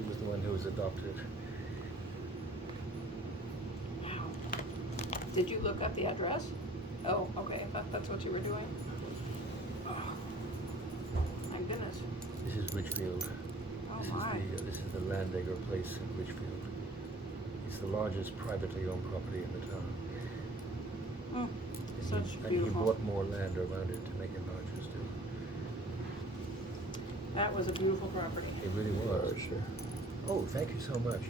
He was the one who was adopted. Wow. Did you look up the address? Oh, okay. I thought that's what you were doing. Oh, my goodness. This is Ridgefield. Oh my. This is the Landegger place in Ridgefield. It's the largest privately owned property in the town. Mm, And such he beautiful. bought more land around it to make it larger still. That was a beautiful property. It really was. Sure. Oh, thank you so much.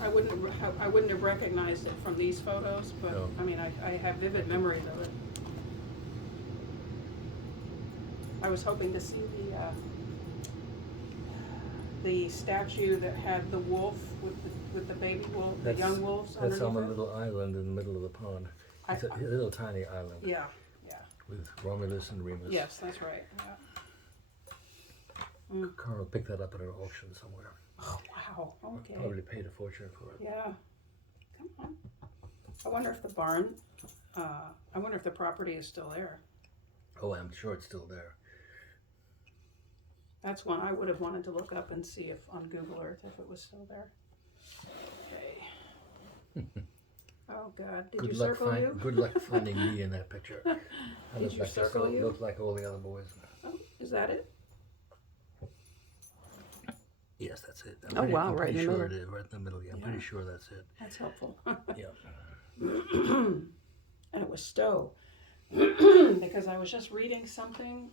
I wouldn't have recognized it from these photos, but No. I mean, I have vivid memories of it. I was hoping to see the statue that had the wolf with the baby wolf, the young wolves underneath That's on a it. little island in the middle of the pond. It's a little tiny island. Yeah, yeah. With Romulus and Remus. Yes, that's right. Yeah. Mm. Carl picked that up at an auction somewhere. Oh, wow. Okay. Probably paid a fortune for it. Yeah. Come on. I wonder if the barn, I wonder if the property is still there. Oh, I'm sure it's still there. That's one I would have wanted to look up and see if on Google Earth if it was still there. Okay. Oh God, did you circle you? Good luck finding me in that picture. Did you circle you? Look like all the other boys. Oh, is that it? Yes, that's it. Oh, wow, I'm right in pretty the sure middle. it is, right in the middle. Yeah, I'm pretty sure that's it. That's helpful. Yeah. And it was Stowe. Because I was just reading something,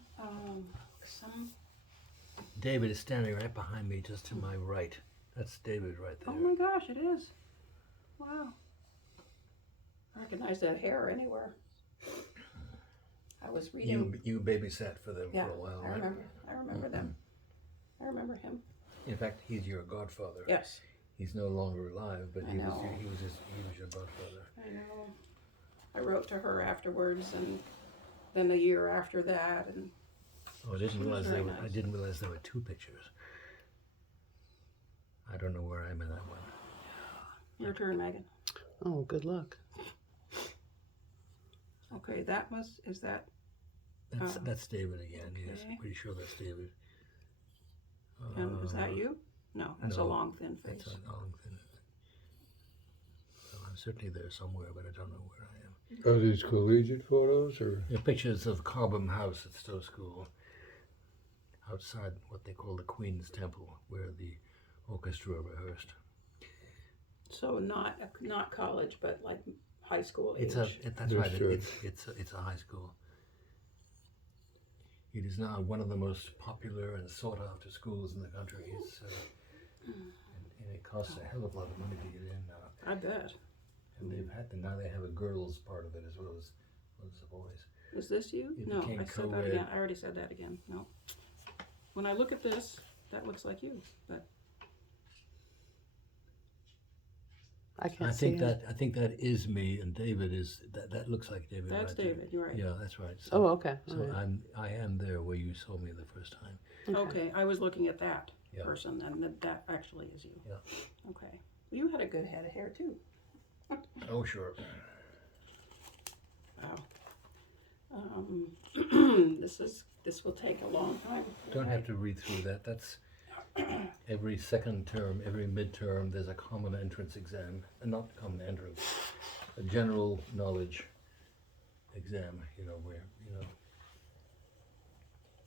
David is standing right behind me, just to my right. That's David right there. Oh my gosh, it is. Wow. I recognize that hair anywhere. I was reading. You babysat for them Yeah, for a while, I right? remember them. I remember him. In fact, he's your godfather. Yes. He's no longer alive, but I he know. was your godfather. I know. I wrote to her afterwards, and then a year after that, and Oh, I didn't realize very I nice. didn't realize there were two pictures. I don't know where I am in that one. your turn, Megan. Oh, good luck. Okay, is that? That's David again. Yes, okay. pretty sure that's David. And is that you? No, that's a no, long, thin face. That's a long thin. Well, I'm certainly there somewhere, but I don't know where I am. Are these collegiate photos or? There are pictures of Cobham House at Stowe School, outside what they call the Queen's Temple, where the orchestra rehearsed. So not college, but like high school age. That's right. It's a high school. It is now one of the most popular and sought after schools in the country. And it costs a hell of a lot of money to get in now. I bet. And now they have a girls part of it as well as the boys. Is this you? It No, became I said that co-ed. again. I already said that again. No. When I look at this, that looks like you. But I can't I see think it. I think that is me, and David is that looks like David. that's right there. David. You're right. Yeah, that's right. So, Oh, okay. So All right. I am there where you saw me the first time. Okay, I was looking at that Yeah. person, and that actually is you. Yeah. Okay. Well, you had a good head of hair too. Oh, sure. Wow. This will take a long time. Don't have to read through that. That's every second term, every midterm. There's a common entrance exam, not common entrance, a general knowledge exam. Where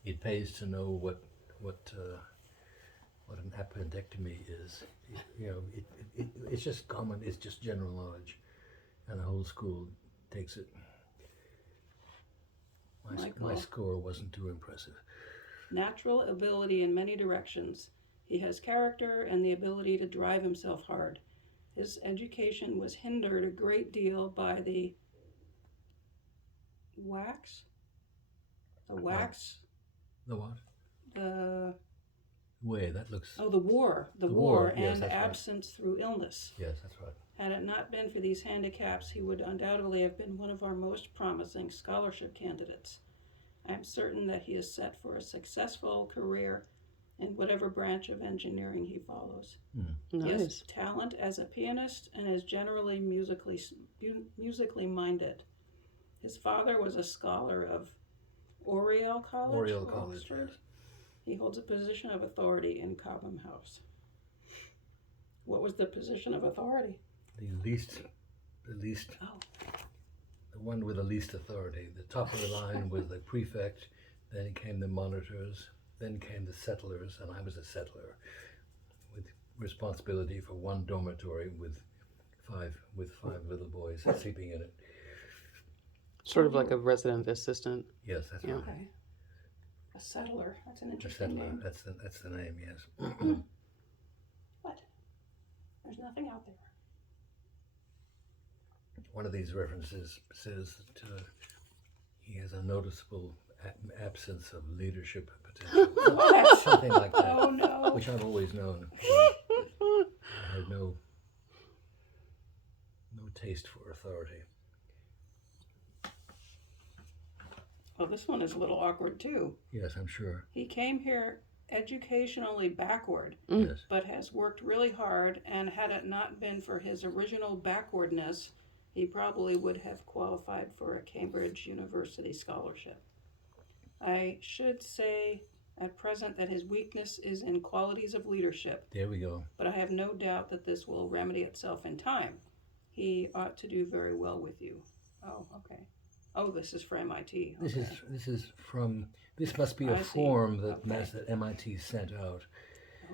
it pays to know what an appendectomy is. It's just common. It's just general knowledge, and the whole school takes it. My score wasn't too impressive. Natural ability in many directions. He has character and the ability to drive himself hard. His education was hindered a great deal by the wax. The wax. The what? The Where that looks. the war. The The war war, yes, and that's right. absence through illness. Yes, that's right. Had it not been for these handicaps, he would undoubtedly have been one of our most promising scholarship candidates. I am certain that he is set for a successful career in whatever branch of engineering he follows. He has Nice. talent as a pianist and is generally musically minded. His father was a scholar of Oriel College. Oriel College, Oxford. yes. He holds a position of authority in Cobham House. What was the position of authority? The least, Oh. the one with the least authority. The top of the line was the prefect, then came the monitors, then came the settlers, and I was a settler with responsibility for one dormitory with five little boys sleeping in it. Sort of like a resident assistant. Yes, that's Yeah. right. Okay. A settler. That's an A interesting settler. name. That's the name. Yes. What? There's nothing out there. One of these references says that he has a noticeable absence of leadership potential. What? Something like that. Oh no. Which I've always known. I had no taste for authority. Well, this one is a little awkward too. Yes, I'm sure. He came here educationally backward, Yes. but has worked really hard, and had it not been for his original backwardness, he probably would have qualified for a Cambridge University scholarship. I should say at present that his weakness is in qualities of leadership, There we go. but I have no doubt that this will remedy itself in time. He ought to do very well with you. Oh, okay. Oh, this is for MIT. Okay. This must be a I see. form that Okay. that MIT sent out,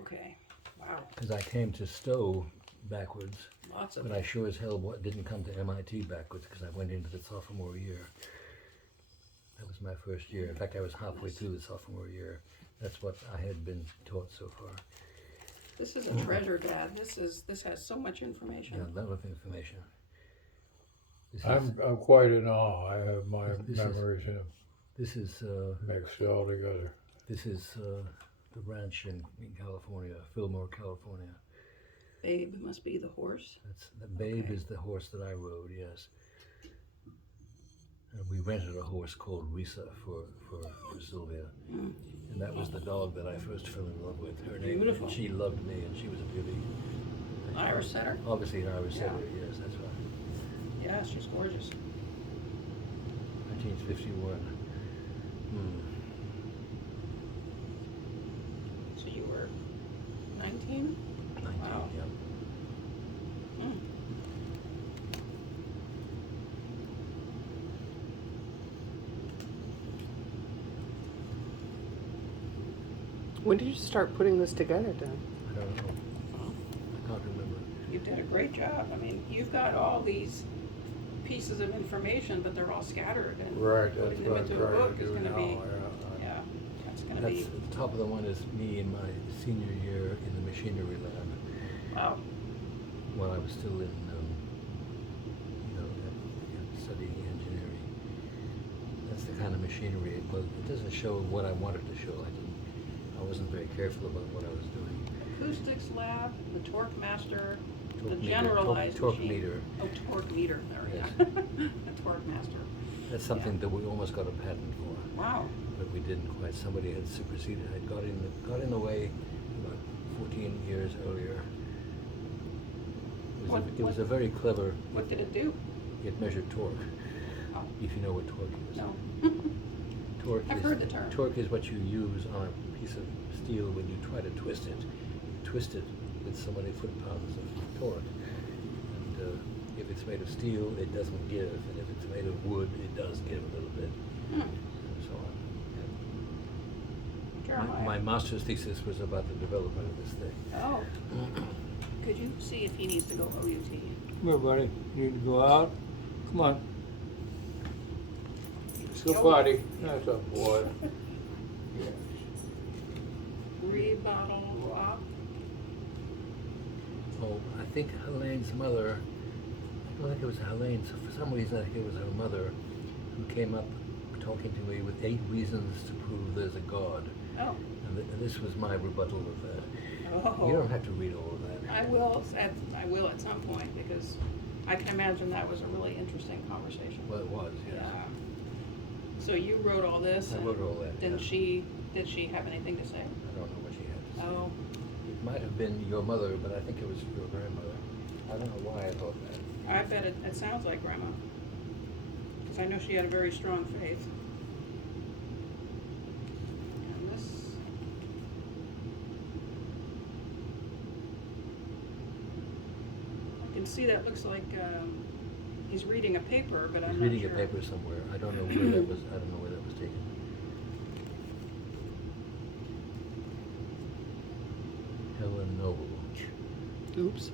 Okay. Wow. because I came to Stowe backwards, Lots of but I sure as hell didn't come to MIT backwards, because I went into the sophomore year. That was my first year. In fact, I was halfway through the sophomore year. That's what I had been taught so far. This is a treasure, Dad. This has so much information. Yeah, a lot of information. This is, I'm quite in awe. I have my This is- memories this is mixed all together. the ranch in California, Fillmore, California. Babe must be the horse. That's the Babe Okay. is the horse that I rode. Yes. And we rented a horse called Risa for Sylvia, Mm. and that was the dog that I first fell in love with. Her name, Beautiful. and she loved me, and she was a beauty. Irish setter. Obviously, an Irish Yeah. setter. Yes, that's right. Yeah, she's gorgeous. 1951. So you were 19? 19. Wow. Yeah. Mm. When did you start putting this together, Dan? I don't know. I can't remember. You did a great job. I mean, you've got all these pieces of information, but they're all scattered, and Right, that's putting them what I'm into a book trying to is do going to now. be, Yeah. yeah, that's going to That's be, at the top of the one is me in my senior year in the machinery lab wow. when I was still in, studying engineering. That's the kind of machinery. Well, it doesn't show what I wanted to show. I wasn't very careful about what I was doing. Acoustics lab, the torque master, the Torque meter, generalized torque machine. meter. Oh, torque meter, there we Yes. go. The torque master. That's something that we almost got a patent for, Wow. but we didn't quite. Somebody had superseded. Had got in the way about 14 years earlier. It was a very clever. What did it do? It measured torque. Oh. If you know what torque is. No. Torque I've is, heard the term. Torque is what you use on a piece of steel when you try to twist it. You twist it with so many foot-pounds of torque. And if it's made of steel, it doesn't give. And if it's made of wood, it does give a little bit. Hmm. And so on. Jeremiah. My master's thesis was about the development of this thing. Oh. Could you see if he needs to go OUT? Come here, buddy. You need to go out. Come on. Let's go potty. That's a boy. Rebottle rock. Oh, I think Helene's mother, I don't think it was Helene's, for some reason I think it was her mother who came up talking to me with 8 reasons to prove there's a God. Oh. And this was my rebuttal of that. Oh. You don't have to read all of that. I will at some point, because I can imagine that was a really interesting conversation. Well, it was, yes. Yeah. So you wrote all this? I and wrote all that, Did yeah. did she have anything to say? I don't know what she had to say. Oh. It might have been your mother, but I think it was your grandmother. I don't know why I thought that. I bet it sounds like Grandma. Because I know she had a very strong faith. And this can see that looks like he's reading a paper, but I'm He's not reading sure. a paper somewhere. I don't know where that was. I don't know where that was taken. Helen Noble. Oops.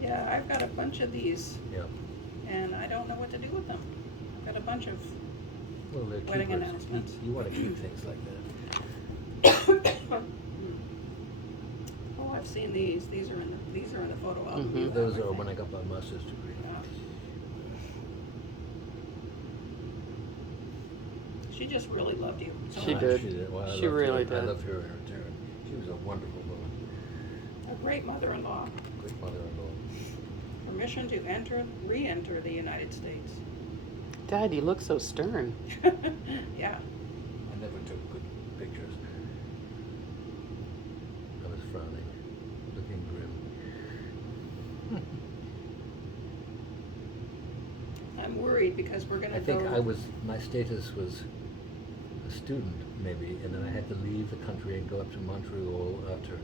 Yeah, I've got a bunch of these, Yeah. and I don't know what to do with them. I've got a bunch of. Well, they're Wedding keepers. announcements. You want to keep things like that. Oh, I've seen these. These are in the photo album. Mhm. you have, Those I are think. when I got my master's degree. Yeah. She just really loved you. So She much. did. She did. Well, I She loved really her. I did. loved her in return. She was a wonderful woman. A great mother-in-law. Great mother-in-law. Permission to re-enter the United States. Dad, you look so stern. Yeah. I never took good pictures. I was frowning, looking grim. I'm worried because we're gonna I think go. my status was a student maybe, and then I had to leave the country and go up to Montreal after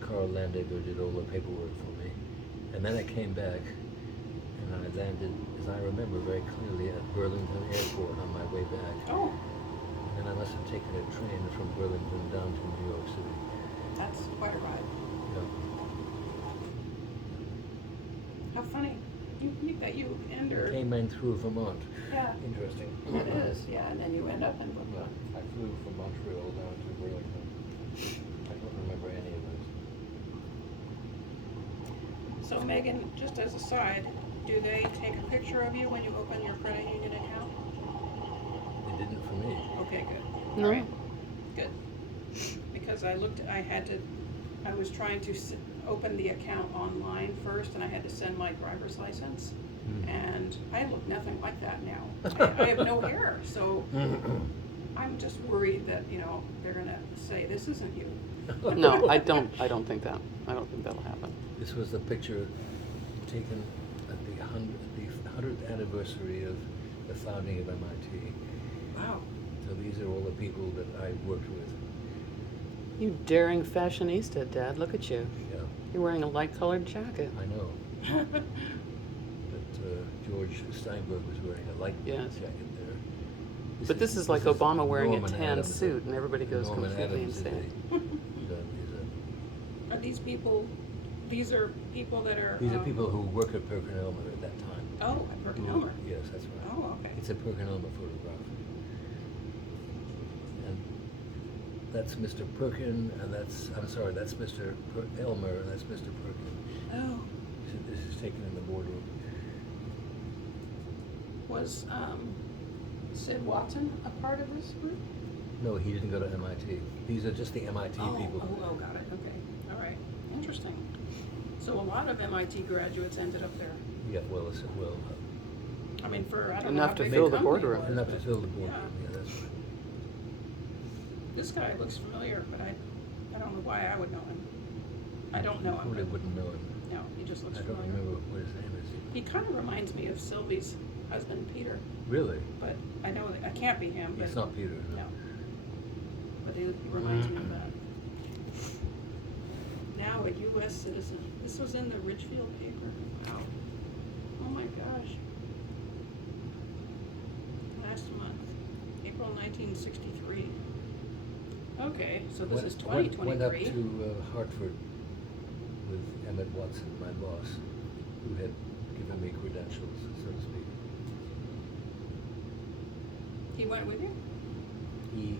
Carl Landiger did all the paperwork for me. And then I came back and I landed, as I remember very clearly, at Burlington Airport on my way back. Oh, And I must have taken a train from Burlington down to New York City. that's quite a ride. Yeah. How funny. You enter. Came in through Vermont. Yeah. Interesting. It is. Yeah, and then you end up in Yeah, Brooklyn. I flew from Montreal down to Burlington. I don't remember any of those. So Megan, just as a side, do they take a picture of you when you open your credit union account? They didn't for me. Okay, good. No. All right. Good. Because I was trying to open the account online first, and I had to send my driver's license. And I look nothing like that now. I have no hair, so I'm just worried that, they're gonna say, this isn't you. No, I don't think that. I don't think that'll happen. This was a picture taken at the 100th anniversary of the founding of MIT. Wow. So these are all the people that I worked with. You daring fashionista, Dad. Look at you. Yeah, You're wearing a light-colored jacket. I know. But George Steinberg was wearing a light Yes. jacket there. But this is like Obama wearing a Norman tan Adams. suit, and everybody goes Norman completely Adams is insane. Are these people, these are people that are. These are people who work at Perkin-Elmer at that time. Oh, at Perkin-Elmer. Yes, that's right. Oh, okay. It's a Perkin-Elmer photograph. And that's Mr. Perkin, and that's Mr. Elmer, and that's Mr. Perkin. Oh, This is taken in the boardroom. was Sid Watson a part of this group? No, he didn't go to MIT. These are just the MIT people. Oh, got it, okay, all right, interesting. So a lot of MIT graduates ended up there. Yeah, well, I mean, for, I don't know Enough how to big fill the the company boardroom. was, enough to but- fill the boardroom. yeah. Yeah, that's right. This guy looks familiar, but I don't know why I would know him. I don't know You him. probably but- wouldn't know him. No, he just looks I don't familiar. remember what his name is. He kind of reminds me of Sylvie's husband, Peter, Really? but I know that, I can't be him, but. It's not Peter. No. But he reminds me of that. Now a U.S. citizen. This was in the Ridgefield paper. Wow. Oh my gosh. Last month, April 1963. Okay, so this is Went up 2023. to Hartford with Emmett Watson, my boss, who had given me credentials, so to speak. He went with you? He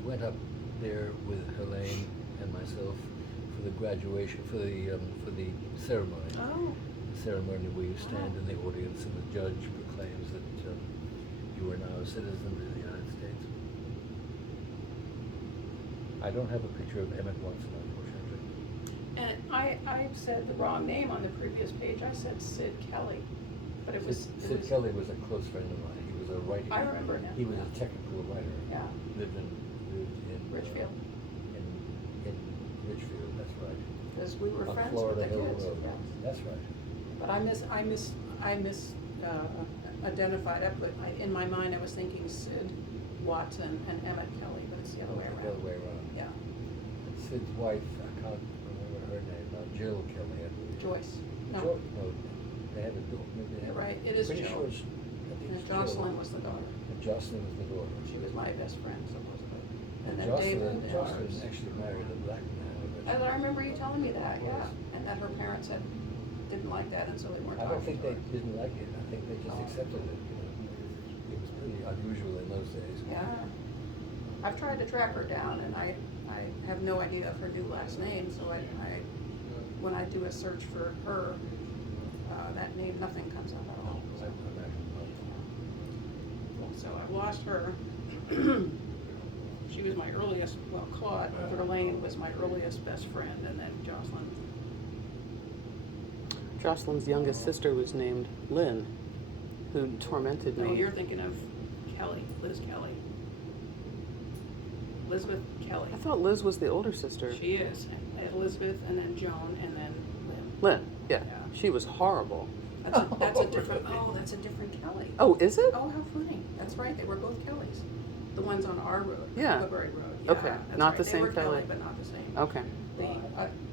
went up there with Helene and myself for the graduation, for the ceremony. Oh. The ceremony where you stand in the audience and the judge proclaims that you are now a citizen of the United States. I don't have a picture of Emmett Watson, unfortunately. And I said the wrong name on the previous page. I said Sid Kelly, but it was. Sid Kelly was a close friend of mine. He was a writer. I remember now. He was a technical writer. Yeah. Lived in Ridgefield. In Ridgefield, that's right. Because we were On friends Florida with the Hill kids. Road. Yes. That's right. But I identified. In my mind, I was thinking Sid Watson and Emmett Kelly, but it's the other way The other around. way around. Yeah. And Sid's wife, I can't remember her her name now? Jill Kelly, I believe. Joyce. No, Jo- no, they had a daughter. Maybe they you're had. right. It is Pretty Jill. sure I think And it's Jocelyn Jill. was the daughter. And Jocelyn was the daughter. She was my best friend, supposedly. And then Jocelyn, David. Jocelyn ours. actually married a black man. I remember you telling me that, Yes. yeah. And that her parents didn't like that, and so they weren't I don't think talking to they her. didn't like it. I think they just Oh. accepted it. You know, it was pretty unusual in those days. Yeah. I've tried to track her down, and I have no idea of her new last name, so when I do a search for her, that name, nothing comes up at all. I imagine not. So I've lost her. She was my earliest, well, Claude Verlaine was my earliest best friend, and then Jocelyn. Jocelyn's youngest sister was named Lynn, who tormented No, me. you're thinking of Kelly, Liz Kelly. Elizabeth Kelly. I thought Liz was the older sister. She is. And Elizabeth, and then Joan, and then Lynn. Lynn, yeah. Yeah. She was horrible. That's a different, that's a different Kelly. Oh, is it? Oh, how funny. That's right, they were both Kellys. The ones on our road, Yeah. Woodbury Road. Yeah, Okay, that's not right. the They same were Kelly. But not the same. Okay.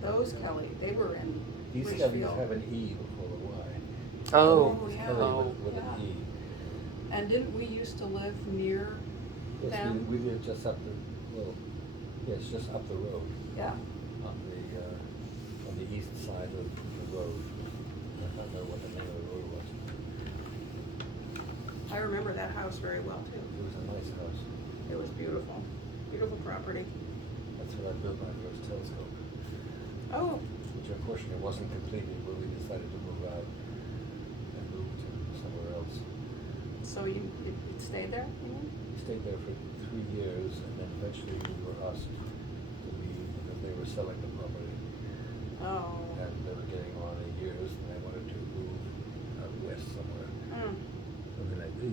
Those Kelly, they were in These Kellys Richfield. have an E before the Y. Oh, Oh, yeah. Kelly oh. with an Yeah. E. And didn't we used to live near Yes, them? we live just up the, well, yes, just up the road, Yeah. on the east side of the road. I don't know what the name of the road was. I remember that house very well too. It was a nice house. It was beautiful. Beautiful property. That's where I built my first telescope, Oh, which unfortunately wasn't completed when we decided to move out and move to somewhere else. so you stayed there? You mean? We stayed there for 3 years, and then eventually we were asked to leave because they were selling the property. Oh. And they were getting on in years, and they wanted to move out west somewhere. Mm.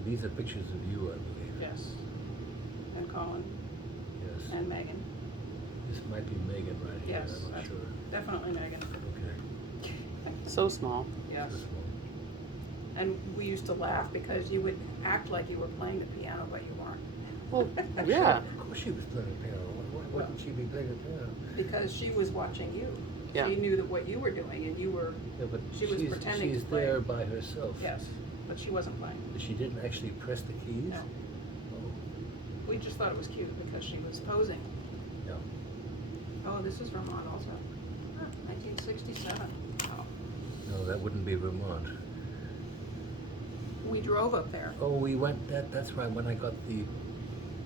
These are pictures of you, I believe. Yes. And Colin Yes. and Megan. This might be Megan right here, Yes, I'm not that's sure. definitely Megan. Okay. So small. Yes. This one. And we used to laugh because you would act like you were playing the piano, but you weren't. Well, Actually, yeah. Of course she was playing the piano. Why wouldn't she be playing the piano? Because she was watching you. Yeah. She knew that what you were doing, and you were, Yeah, but She was pretending to she's play. there by herself. yes, but she wasn't playing. She didn't actually press the keys? No. Oh, We just thought it was cute because she was posing. no. Oh, this is Vermont also. 1967. Oh. No, that wouldn't be Vermont. We drove up there. Oh, we went, that's right, when I got the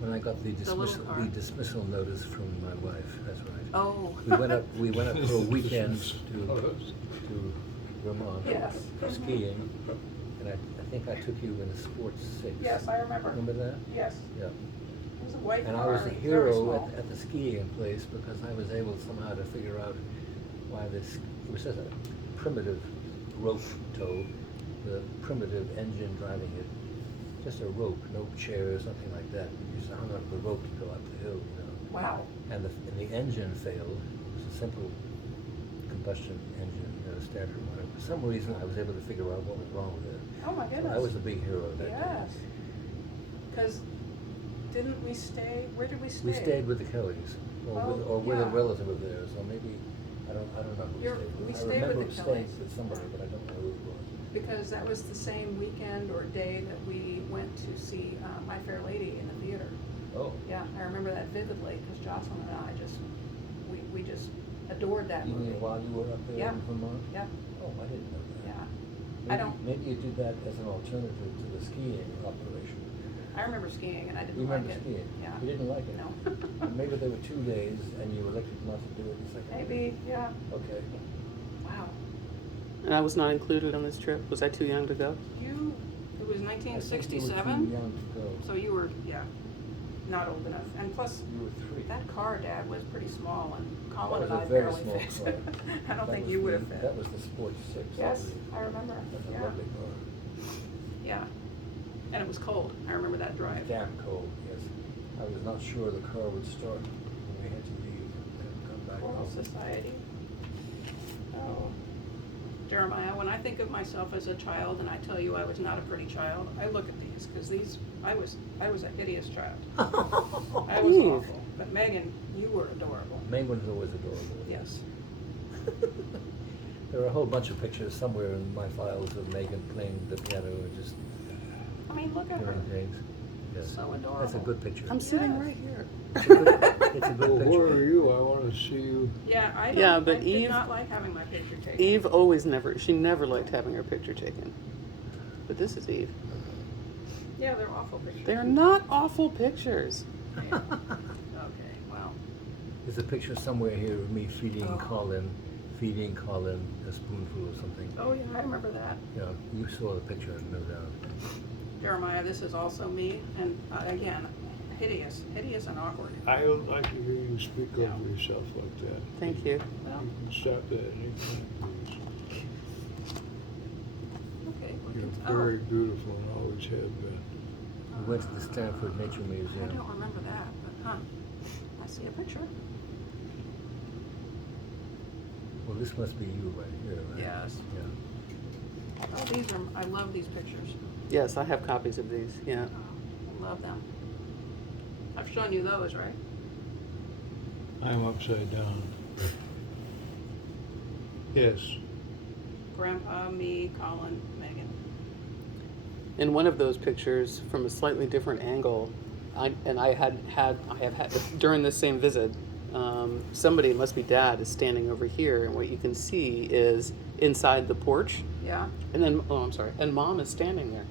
little car. dismissal notice from my wife, that's right. Oh. We went up for a weekend to Vermont. Yes. For skiing, and I think I took you in a Sports 6. Yes, I remember. Remember that? Yes. Yeah. It was a white And I car. was the very hero small. at the skiing place because I was able somehow to figure out why this, it was just a primitive rope tow, the primitive engine driving it, just a rope, no chairs, nothing like that. You just hung up the rope to go up the hill, you know. Wow. And the engine failed. It was a simple combustion engine, standard one. For some reason, I was able to figure out what was wrong with it. Oh my So goodness. I was a big hero that day. Yes. Because didn't we stay? Where did we stay? We stayed with the Kellys, or with a yeah. relative of theirs, or maybe, I don't know who You're- stayed with. we I stayed with remember the staying Kellys. with somebody, but I don't know who it was. Because that was the same weekend or day that we went to see My Fair Lady in the theater. Oh, Yeah, I remember that vividly because Jocelyn and I we just adored that you movie. mean while you were up there Yeah. in Vermont? Yeah, Oh, I didn't know that. yeah. Maybe, I don't- Maybe you did that as an alternative to the skiing operation. I remember skiing and I didn't You like remember it. skiing? Yeah. You didn't like it? No. And maybe there were 2 days and you elected not to do it the second day. Maybe, yeah. Okay. Wow. And I was not included on this trip. Was I too young to go? It was I think you were 1967. too young to go. So you were, yeah, not old enough. And plus, You were 3. that car, Dad, was pretty small, and That Colin was and a I very barely small fit. car. I don't That think was you would the- have fit. That was the Sports 6. I Yes, believe. I remember. That's a Yeah, lovely car. yeah. And it was cold. I remember that It was drive. damn cold, yes. I was not sure the car would start when we had to leave and come back Coral home. Society. Oh. Jeremiah, when I think of myself as a child, and I tell you I was not a pretty child, I look at these because I was a hideous child. I was Eve. awful. But Megan, you were adorable. Megan was always adorable. Yes. There are a whole bunch of pictures somewhere in my files of Megan playing the piano or just I mean, look at her. doing things. Yes. So adorable. That's a good picture. I'm sitting Yes. right here. It's a good, it's a good Well, where picture. are you? I want to see you. Yeah, I don't. Yeah, but I did Eve- not like having my picture taken. Eve she never liked having her picture taken. But this is Eve. Yeah, they're awful pictures. They're not awful pictures. Yeah. Okay, well, There's a picture somewhere here of me feeding Oh. Colin a spoonful or something. oh yeah, I remember that. Yeah, you saw the picture, no doubt. Jeremiah, this is also me, and again, hideous and awkward. I don't like to hear you speak Yeah. of yourself like that. Thank you. Well, You can stop that anytime, please. okay. we You're can- very beautiful and always have been. We went to the Stanford Nature I Museum. don't remember that, but I see a picture. Well, this must be you right here, right? Yes. Yeah. Oh, I love these pictures. Yes, I have copies of these. Yeah. I love them. I've shown you those, right? I'm upside down. Yes. Grandpa, me, Colin, Megan. In one of those pictures, from a slightly different angle, I have had during this same visit, somebody, it must be Dad, is standing over here, and what you can see is inside the porch, Yeah. and then and Mom is standing there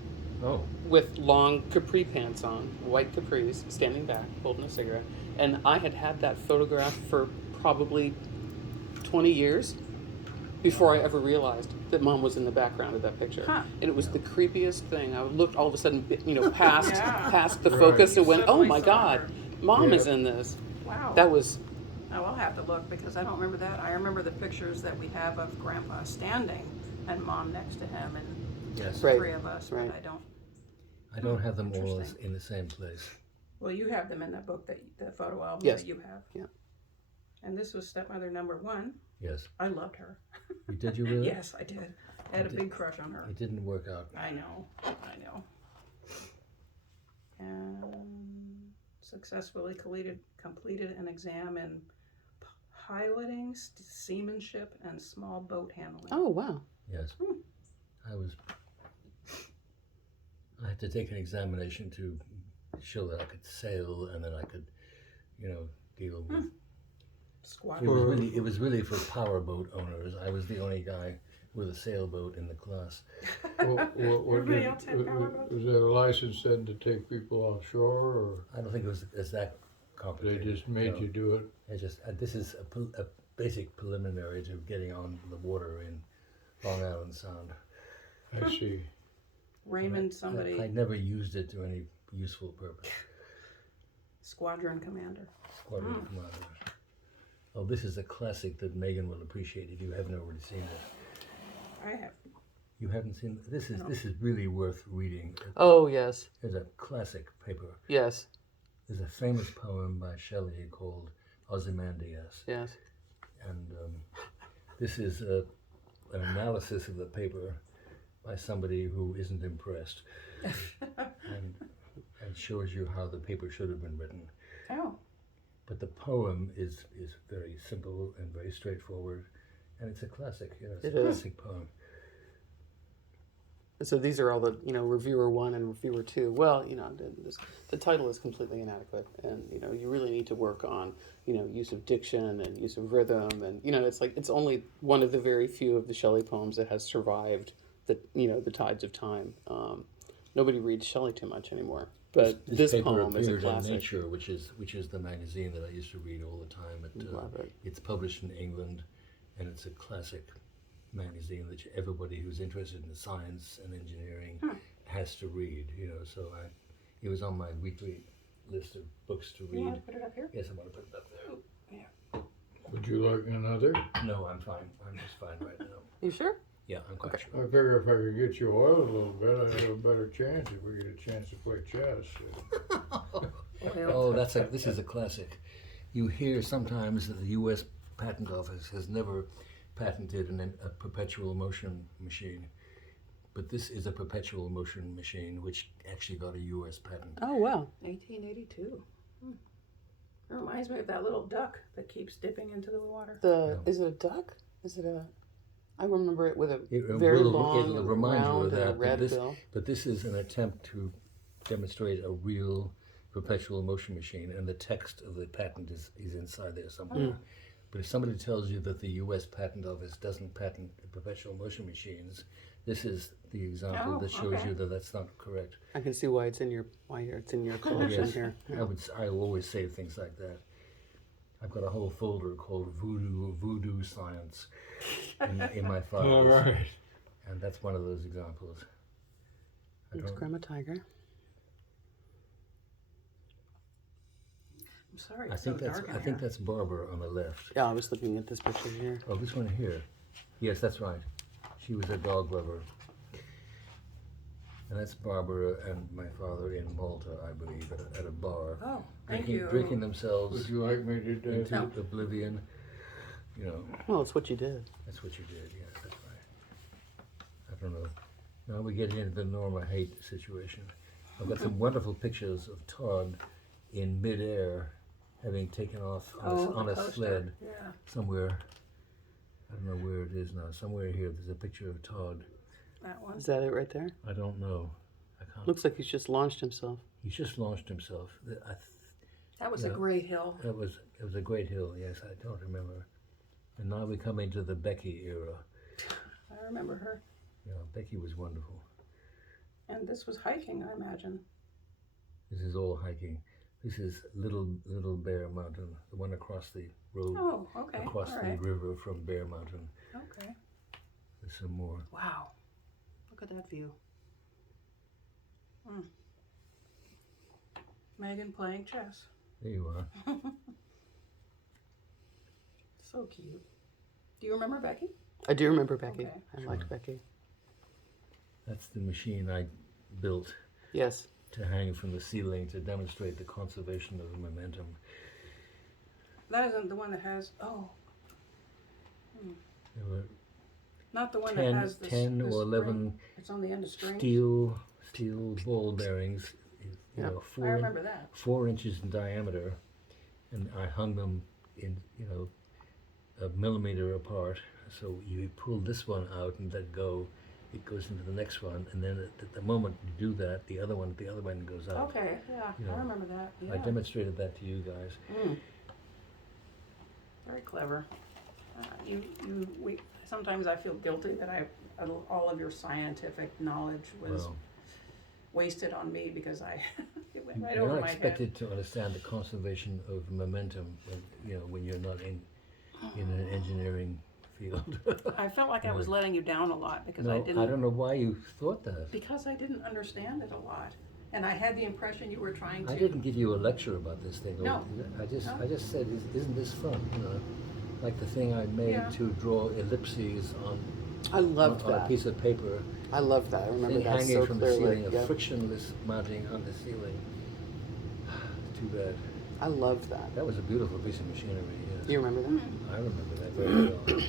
Oh, with long capri pants on, white capris, standing back, holding a cigarette, and I had that photograph for probably 20 years before I ever realized that Mom was in the background of that picture. Huh. And it was the creepiest thing. I looked all of a sudden, past Yeah. past the Right. focus and went, "Oh Suddenly my saw God, her. Mom Yeah. is in this." Wow. That was Oh, I'll have to look because I don't remember that. I remember the pictures that we have of Grandpa standing and Mom next to him and yes. Right. three of us, right. but I don't. I don't have them all Interesting. in the same place. Well, you have them in the book, the photo album Yes. that you have. Yeah. And this was stepmother number 1. Yes. I loved her. Did you really? Yes, I did. I had a big crush on her. It didn't work out. I know. And successfully completed an exam in piloting, seamanship, and small boat handling. Oh wow. Yes. I had to take an examination to show that I could sail and then I could, deal with. Squadron. It was really for powerboat owners. I was the only guy with a sailboat in the class. Everybody else had powerboats? Was that a license then to take people offshore, or I don't think it was as that they complicated. just made No. you do it? This is a basic preliminary to getting on the water in Long Island Sound. I see. Raymond, somebody, I never used it to any useful purpose. squadron commander. Squadron commander. Oh, this is a classic that Megan will appreciate if you haven't already seen it. I have. You haven't seen this is No. this is really worth reading. Oh yes, It's a classic paper. yes, There's a famous poem by Shelley called Ozymandias, yes. and this is an analysis of the paper by somebody who isn't impressed, and shows you how the paper should have been written. Oh, But the poem is very simple and very straightforward, and it's a classic. It's It a is. classic poem. So these are all the reviewer 1 and reviewer 2. Well, the title is completely inadequate, and you really need to work on use of diction and use of rhythm, and it's only one of the very few of the Shelley poems that has survived the tides of time. Nobody reads Shelley too much anymore, but this paper poem is a appeared in classic. Nature, which is the magazine that I used to read all the time. Love it. It's published in England, and it's a classic magazine that everybody who's interested in science and engineering has to read. So it was on my weekly list of books to you read. want to put it up here? Yes, I want to put it up there. Yeah. Would you like another? No, I'm fine. I'm just fine right now. You sure? Yeah, I'm quite sure. I figure if I could get you oiled a little bit, I'd have a better chance if we get a chance to play chess. Oh, this is a classic. You hear sometimes that the U.S. Patent Office has never patented a perpetual motion machine, but this is a perpetual motion machine which actually got a U.S. patent. Oh wow. 1882. It reminds me of that little duck that keeps dipping into the water. Is it a duck? Is it a? I remember it with a It very will, long, it'll remind you round, of and a that, red but bill. this is an attempt to demonstrate a real perpetual motion machine, and the text of the patent is inside there somewhere. But if somebody tells you that the U.S. Patent Office doesn't patent perpetual motion machines, this is the example Oh, that shows okay. you that that's not correct. I can see why it's in your collection Yes, here. I always say things like that. I've got a whole folder called Voodoo Science in my All files, right. and that's one of those examples. I It's don't- Grandma Tiger. I'm sorry, I it's think so that's dark in I think here. that's Barbara on the left. Yeah, I was looking at this picture here. Oh, this one here. Yes, that's right. She was a dog lover. And that's Barbara and my father in Malta, I believe, at a bar. Oh, thank you. Drinking themselves Would you like me to do into that? oblivion. You know, Well, it's what you did. that's what you did. Yes, that's right. I don't know. Now we're getting into the Norma hate situation. I've got some wonderful pictures of Todd in midair, having taken off on the a coaster. sled Yeah. somewhere. I don't know where it is now. Somewhere here, there's a picture of Todd. That one. Is that it right there? I don't know. I can't. Looks like he's just launched himself. He's just launched himself. That was a Yeah. great hill. It was a great hill. Yes, I don't remember. And now we come into the Becky era. I remember her. You know, Becky was wonderful. And this was hiking, I imagine. This is all hiking. This is Little Bear Mountain, the one across the road, Oh, okay. across All the right. river from Bear Mountain. Okay. There's some more. Wow. Look at that view. Megan playing chess. There you are. So cute. Do you remember Becky? I do remember Becky. Okay. I liked Becky. That's the machine I built Yes. to hang from the ceiling to demonstrate the conservation of momentum. That isn't the one that has. Oh, There were not the one 10, that has this. 10 this or 11 string. It's on the end of string. steel ball bearings, you Yeah. know, I remember that. 4 inches in diameter, and I hung them in, you know, a millimeter apart. So you pull this one out and let go, it goes into the next one, and then at the moment you do that, the other one goes out. Okay, yeah, You know, I remember that. Yeah. I demonstrated that to you guys. Very clever. We. Sometimes I feel guilty that all of your scientific knowledge was Well, wasted on me because it went right you're over not my head. expected to understand the conservation of momentum when you're not in an engineering field. I felt like I was letting you down a lot because No, I didn't. I don't know why you thought that. Because I didn't understand it a lot, and I had the impression you were trying to. I didn't give you a lecture about this thing. No. I just No. I just said, isn't this fun? You know, like the thing I made Yeah. to draw ellipses I loved on a that. piece of paper, I loved that. I remember thing that hanging so from the clearly. ceiling, a Yeah. frictionless mounting on the ceiling. Too bad. I loved that. That was a beautiful piece of machinery. Yes. You remember that? I remember that very well.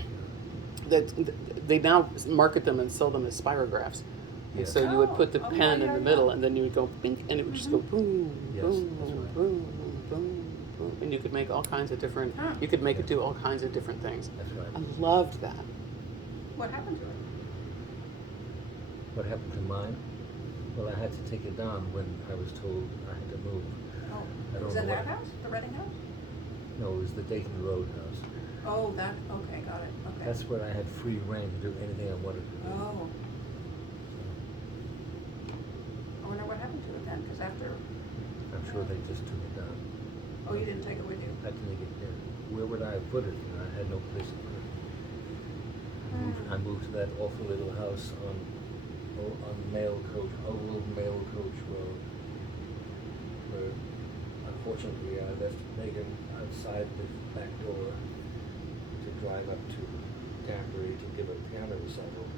They now market them and sell them as spirographs. And Yes. so you would Oh, put the oh, pen yeah, in the yeah, middle, yeah. and then you would go bink, and it would just go boom, Yes, boom, that's right. boom, boom, boom, and you could make all kinds of different. Huh. You could make it do all kinds of different things. That's right. I loved that. What happened to it? What happened to mine? Well, I had to take it down when I was told I had to move. Oh, I don't was know it that what- house, the Reading house? No, it was the Dayton Road house. Oh, that. Okay, got it. Okay. That's where I had free reign to do anything I wanted to do. Oh. I wonder what happened to it then, because after. I'm sure they just took it down. Oh, you didn't take it with you. I had to take it down. Where would I have put it? You know, I had no place to put it. I moved to that awful little house on old Mail Coach Road, where unfortunately I left Megan outside the back door to drive up to Danbury to give a piano recital,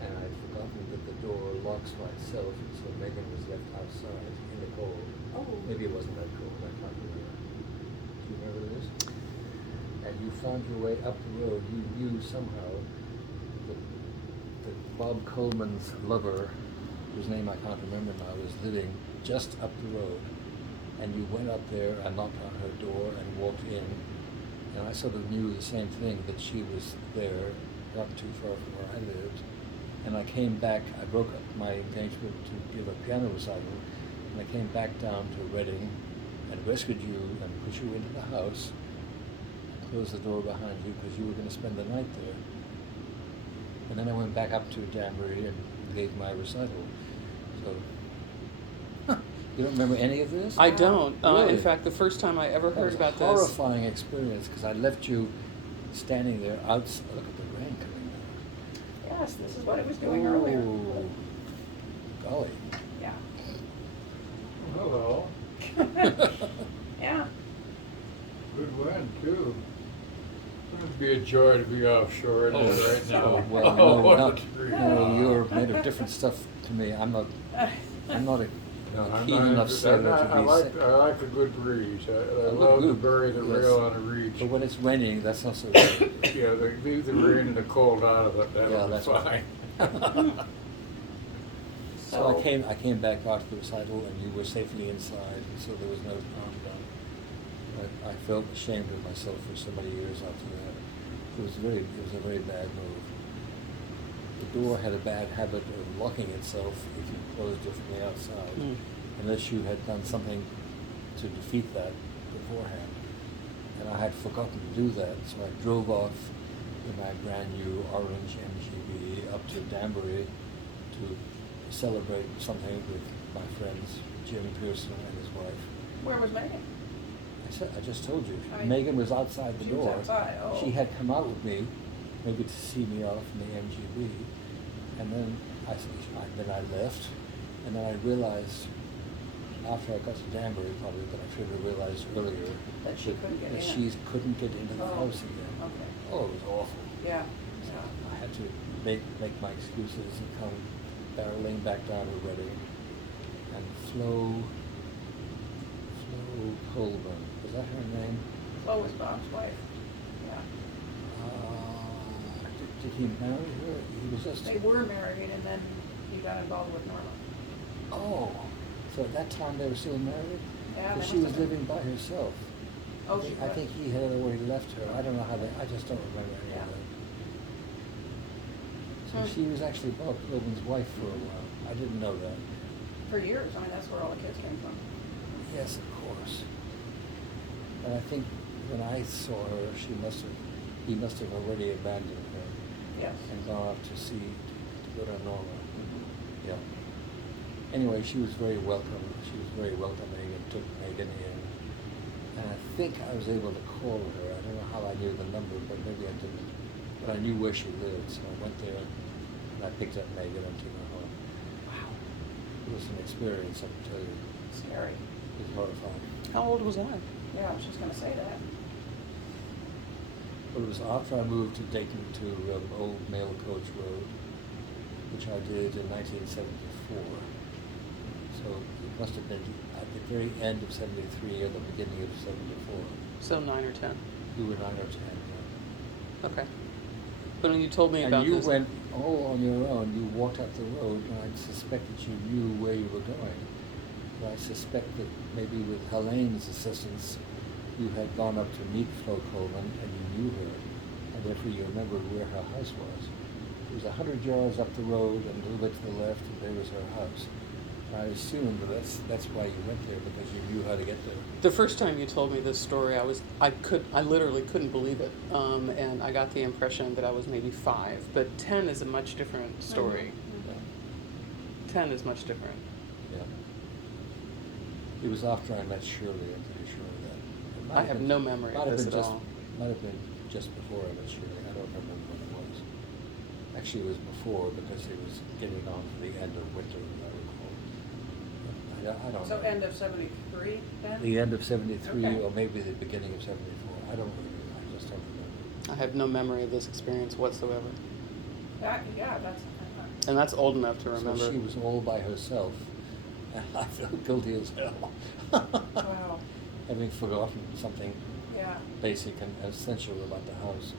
and I'd forgotten that the door locks by itself, so Megan was left outside in the cold. Oh. Maybe it wasn't that cold, I can't remember. Do you remember this? And you found your way up the road. You knew somehow that Bob Coleman's lover, whose name I can't remember now, was living just up the road. And you went up there and knocked on her door and walked in, And I sort of knew the same thing, that she was there, not too far from where I lived. And I came back, I broke up my engagement to give a piano recital, and I came back down to Reading and rescued you and put you into the house and closed the door behind you because you were going to spend the night there. And then I went back up to Danbury and gave my recital. So, you don't remember any of this? I don't. Really? In fact, the first time I ever That heard was about a this. horrifying experience because I left you standing there outside. Look at the rain coming down. Yes, this is what it was doing earlier. Oh, golly. Yeah. Hello. Yeah. Good wind too. It'd be a joy to be offshore in there right now. Oh, well, Oh, no, what a not, treat. no, you're made of different stuff to me. I'm not a No, I'm keen not enough interested. sailor I to be like sick. I like a good breeze. I look love to good, bury the yes. rail on a reach. But when it's raining, that's not so good. Yeah, leave the rain and the cold out of it. Yeah, That'll be that's fine. right. So I came back after the recital, and you were safely inside, and so there was no harm done. But I felt ashamed of myself for so many years after that. It was a very bad move. The door had a bad habit of locking itself if you closed it from the outside, unless you had done something to defeat that beforehand. And I had forgotten to do that, so I drove off in my brand new orange MGB up to Danbury to celebrate something with my friends, Jim Pearson and his wife. Where was Megan? I just told you. I- Megan was outside the She was door. outside, oh. She had come out with me, maybe to see me off in the MGB, and then then I left, and then I realized after I got to Danbury, probably, that I should have realized earlier That she couldn't get that in. she couldn't get into the Oh, house again. okay. Oh, it was awful. Yeah. So I had to make my excuses and come barreling back down to Reading, and Flo Coleman, was that her name? Flo was Bob's wife. Yeah. Did he marry her? He was just. They were married and then he got involved with Norma. Oh, so at that time they were still married? Yeah, But they she must was have been. living by herself. Oh, she I was. think he had already left her. I don't know how I just don't remember any Yeah. of that. So Hmm. she was actually Bob Coleman's wife for a while. I didn't know that. For years. I mean, that's where all the kids came from. Yes, of course. But I think when I saw her, he must have already abandoned her Yes. and gone off to go to Norma. Yeah. Anyway, she was very welcome. She was very welcoming and took Megan in. And I think I was able to call her. I don't know how I knew the number, but maybe I didn't. But I knew where she lived, so I went there and I picked up Megan and took her home. Wow. It was an experience, I can tell you. Scary. It was horrifying. How old was I? Yeah, I was just gonna say that. But it was after I moved to Dayton to Old Mail Coach Road, which I did in 1974. So it must have been at the very end of 73 or the beginning of 74. So 9 or 10. You were 9 or 10. Yeah. Okay. But when you told me And about you this, went all on your own. You walked up the road, and I suspected you knew where you were going. But I suspect that maybe with Helene's assistance, you had gone up to meet Flo Coleman, and you knew her, and therefore you remembered where her house was. It was 100 yards up the road, and a little bit to the left, and there was her house. And I assumed that's why you went there, because you knew how to get there. the first time you told me this story, I literally couldn't believe it, and I got the impression that I was maybe 5. But 10 is a much different story. Yeah. 10 is much different. Yeah. It was after I met Shirley, I'm pretty sure of that. It might I have been- no memory might of have this been at just- all. Might have been just before I met Shirley. I don't remember when it was. Actually, it was before, because it was getting on to the end of winter, as I recall. I don't So know. end of 73 then? The end of 73, Okay. or maybe the beginning of 74. I don't remember. I just don't remember. I have no memory of this experience whatsoever. Yeah, that's. And that's old enough to So remember. she was all by herself, and I felt guilty as hell. Wow. Having forgotten something Yeah. basic and essential about the house,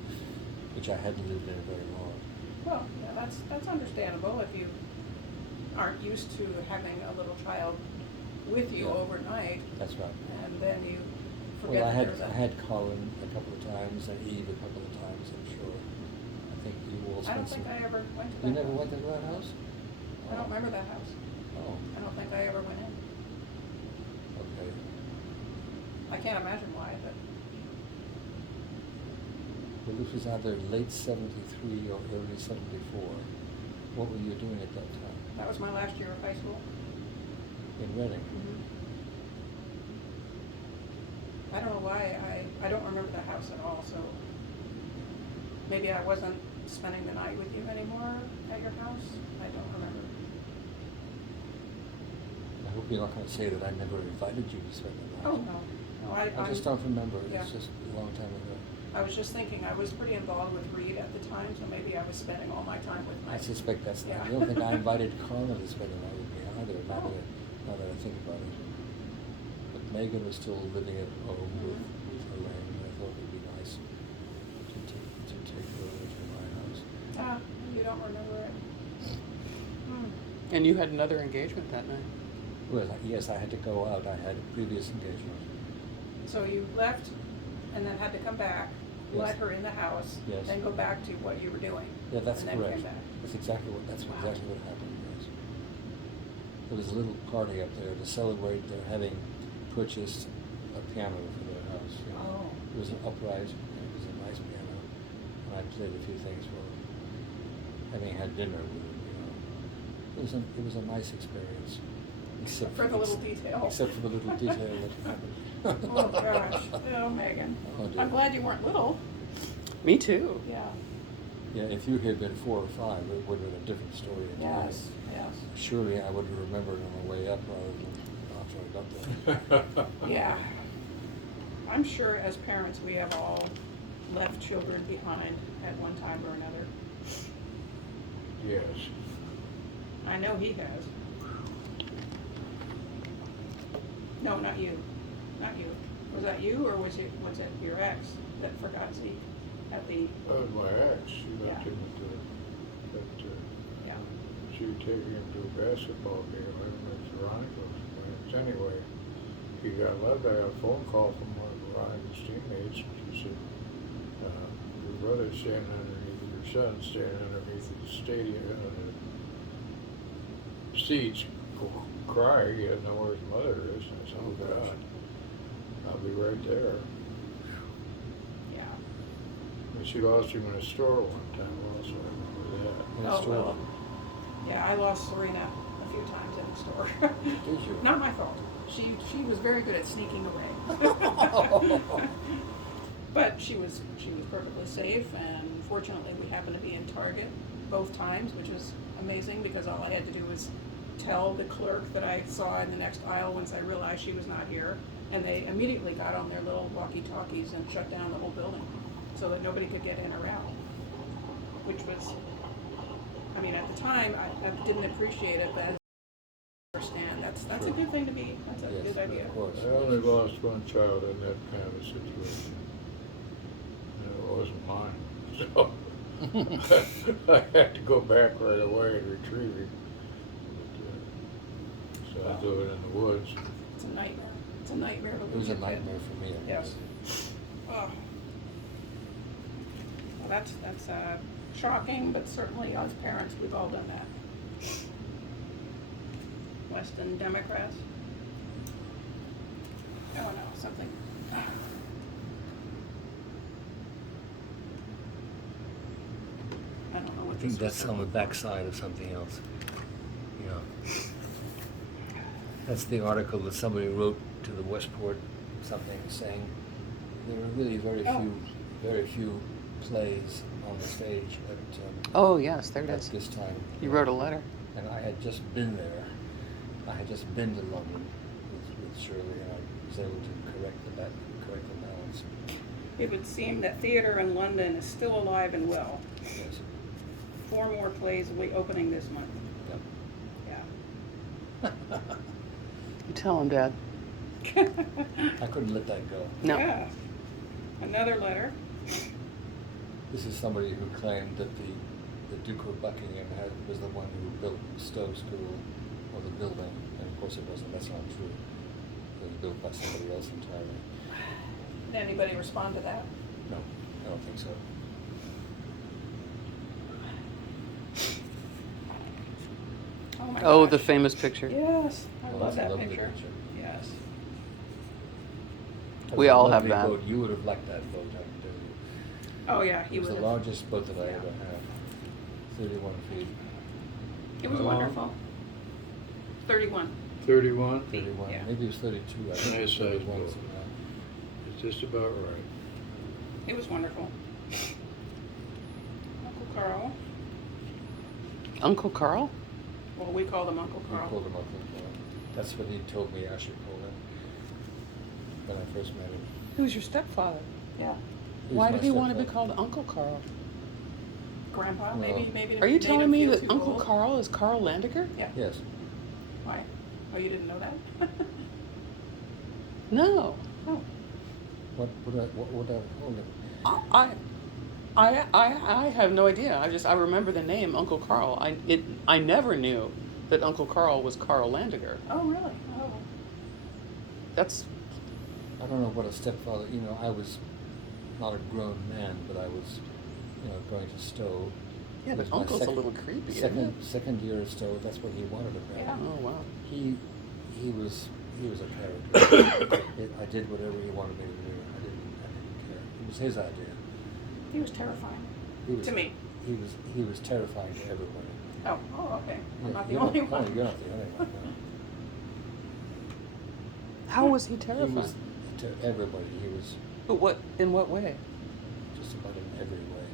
which I hadn't lived in very long. Well, yeah, that's understandable if you aren't used to having a little child with you Yeah. overnight, That's right. and then you forget Well, I that had, there's I a. had Colin a couple of times and Eve a couple of times, I'm sure. I think you all I don't spent some. think I ever went to that. You never house. went to that house? I don't remember that house. Oh, I don't think I ever went in. okay. I can't imagine why, but Well, this was either late '73 or early '74. What were you doing at that time? that was my last year of high school. In Reading? I don't know why I don't remember the house at all, so maybe I wasn't spending the night with you anymore at your house. I don't remember. I hope you're not going to say that I never invited you to spend the night. Oh, no. No, I just don't remember. yeah. It's just a long time ago. I was just thinking, I was pretty involved with Reed at the time, so maybe I was spending all my time with I my. suspect that's not. Yeah. I don't think I invited Carla to spend the night with me either, now that I think about it. But Megan was still living at home with Elaine, and I thought it would be nice to take her over to my house. Ah, you don't remember it. And you had another engagement that night. Well, yes, I had to go out. I had a previous engagement. So you left and then had to come back, Yes. let her in the house, Yes. then go back to what you were doing. Yeah, that's and then correct. came back. That's exactly what Wow. happened. Yes. There was a little party up there to celebrate their having purchased a piano for their house. You know. Oh. It was an upright, and it was a nice piano, and I played a few things for them. Having had dinner with them, you know, it was a nice experience, except For the little detail. Except for the little detail that happened. Oh, gosh. Oh, Megan. Oh, dear. I'm glad you weren't little. Me too. Yeah. Yeah, if you had been 4 or 5, it would have been a different story entirely. Yes, yes. Surely I would have remembered on the way up rather than after I got there. Yeah. I'm sure as parents, we have all left children behind at one time or another. Yes. I know he has. No, not you. Not you. Was that you, or was it your ex that, for God's sake, at the, That was my ex. She left Yeah. him yeah. she would take him to a basketball game. I don't know if Veronica was playing. Anyway, he got left. I got a phone call from one of Veronica's teammates. She said, your brother's standing underneath, your son's standing underneath the stadium, the seats, crying. He doesn't know where his mother is. And I said, oh, God, I'll be right there. Yeah. And she lost him in a store one time also. I remember that. In a Oh, store. well. Yeah, I lost Serena a few times in the store. Did you? Not my fault. She was very good at sneaking away. But she was perfectly safe, and fortunately we happened to be in Target both times, which was amazing because all I had to do was tell the clerk that I saw in the next aisle once I realized she was not here, and they immediately got on their little walkie-talkies and shut down the whole building so that nobody could get in or out, which was, I mean, at the time I didn't appreciate it, but as I understand, that's a good thing to be. That's a Yes, good idea. of course. I only lost one child in that kind of a situation. And it wasn't mine. So I had to go back right away and retrieve him. But, so I was living in the woods. It's a nightmare. It's a nightmare to It lose was a your kid. nightmare for me. I Yes. guess. Oh. Well, that's shocking, but certainly as parents, we've all done that. Weston Democrats. Oh no, something. I don't know what I think this that's was. on the backside of something else. Yeah. That's the article that somebody wrote to the Westport something saying there are really very few plays on the stage Oh yes, there it at is. this time. You wrote a letter. And I had just been there. I had just been to London with Shirley, and I was able to correct the balance. It would seem that theater in London is still alive and well. Yes. 4 more plays will be opening this month. Yep. Yeah. You tell him, Dad. I couldn't let that go. No. Yeah. Another letter. This is somebody who claimed that the Duke of Buckingham was the one who built Stowe School, or the building, and of course it wasn't. That's not true. It was built by somebody else entirely. Did anybody respond to that? No, I don't think so. Oh my Oh, gosh. the famous picture. Yes, I Oh, love that's a that lovely picture. picture. Yes. That We was a all have lovely that. boat. You would have liked that boat, I can tell you. Oh yeah, he It was would the have. largest boat that I Yeah. ever had. 31 feet. It was How long? wonderful. 31. 31. 31. Yeah. Maybe it was 32. I think it was Nice size 31. boat. something like It's just about right. It was wonderful. Uncle Carl. Uncle Carl? Well, we called him Uncle that. We Carl. called him Uncle Carl. That's what he told me I should call him when I first met him. Who's your stepfather? Yeah. He was Why my did he want to be stepfather. called Uncle Carl? Grandpa, No. maybe. Are you made telling him me feel that too Uncle old. Carl is Carl Landiger? Yeah. Yes. Why? Oh, you didn't know that? No. Oh. What would I call him? I have no idea. I remember the name Uncle Carl. I never knew that Uncle Carl was Carl Landiger. Oh, really? Oh. That's I don't know what a stepfather. I was not a grown man, but I was, going to Stowe. yeah, It but was my Uncle's a little creepy, isn't it? second year at Stowe. That's what he wanted apparently. Yeah. Oh wow. He was a character. I did whatever he wanted me to do. I didn't care. It was his idea. He was terrifying. He was, To me. He was terrifying to everybody. Oh, okay. I'm not the You're only no, one. you're not the only one. No. How was he He terrifying? was to everybody. He was But what? In what way? just about in every way.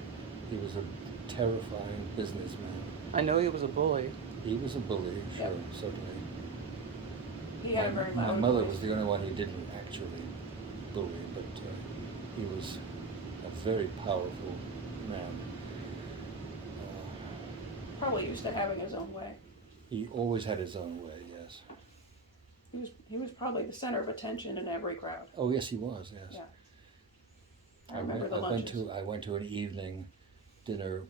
He was a terrifying businessman. I know he was a bully. He was a bully, sure, Yep. certainly. He had a very My loud mother voice. was the only one who didn't actually bully, but he was a very powerful man. Probably used to having his own way. He always had his own way, yes. He was probably the center of attention in every crowd. Oh, yes, he was, yes. Yeah. I remember the lunches. I went to an evening dinner.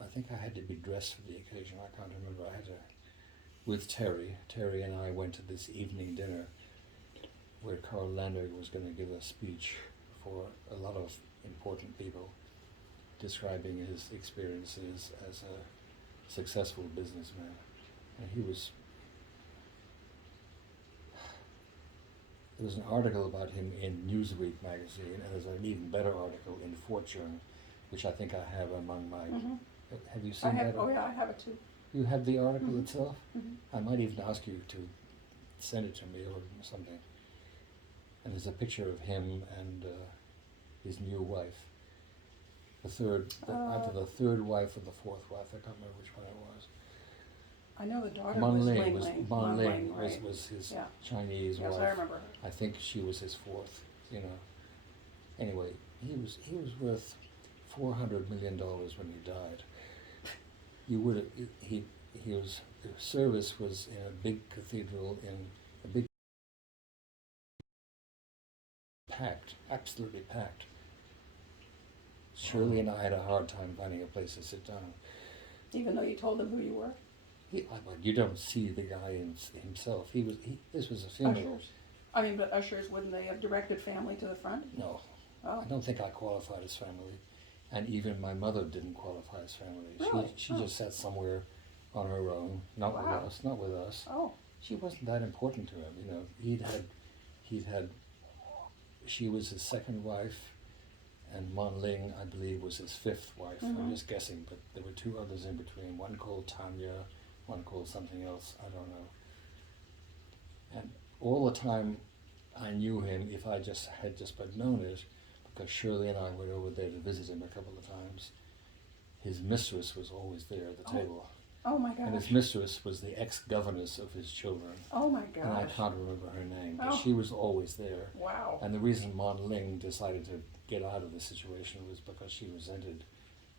I think I had to be dressed for the occasion. I can't remember. With Terry. Terry and I went to this evening dinner where Carl Landiger was going to give a speech for a lot of important people, describing his experiences as a successful businessman. And there was an article about him in Newsweek magazine, and there's an even better article in Fortune, which I think I have among my. Mhm. Have you I seen have. that? Oh yeah, I have it too. You have the article Mhm. itself? Mhm. I might even ask you to send it to me or something. And there's a picture of him and his new wife. Either the third wife or the fourth wife. I can't remember which one it was. I know the daughter Mon was Ling Ling was Ling. Mon Ling right. was his Yeah. Chinese Yes, wife. I remember her. I think she was his fourth. Anyway, he was worth $400 million when he died. You would have his service was in a big cathedral in a big packed, absolutely packed. Shirley and I had a hard time finding a place to sit down. Even though you told them who you were. You don't see the guy himself. This was a funeral. Ushers. I mean, but ushers, wouldn't they have directed family to the front? No, Oh. I don't think I qualified as family, and even my mother didn't qualify as family. Really? She Oh. just sat somewhere on her own, not Wow. with us. Oh. She wasn't that important to him. He'd had. She was his second wife, and Mon Ling, I believe, was his fifth wife. I'm Mhm. just guessing, but there were two others in between. One called Tanya, one called something else. I don't know. And all the time, I knew him if I had but known it, because Shirley and I went over there to visit him a couple of times. His mistress was always there at the table. Oh my And his gosh. mistress was the ex-governess of his children. Oh my And I gosh. can't remember her name, but Oh. she was always there. Wow. And the reason Mon Ling decided to get out of the situation was because she resented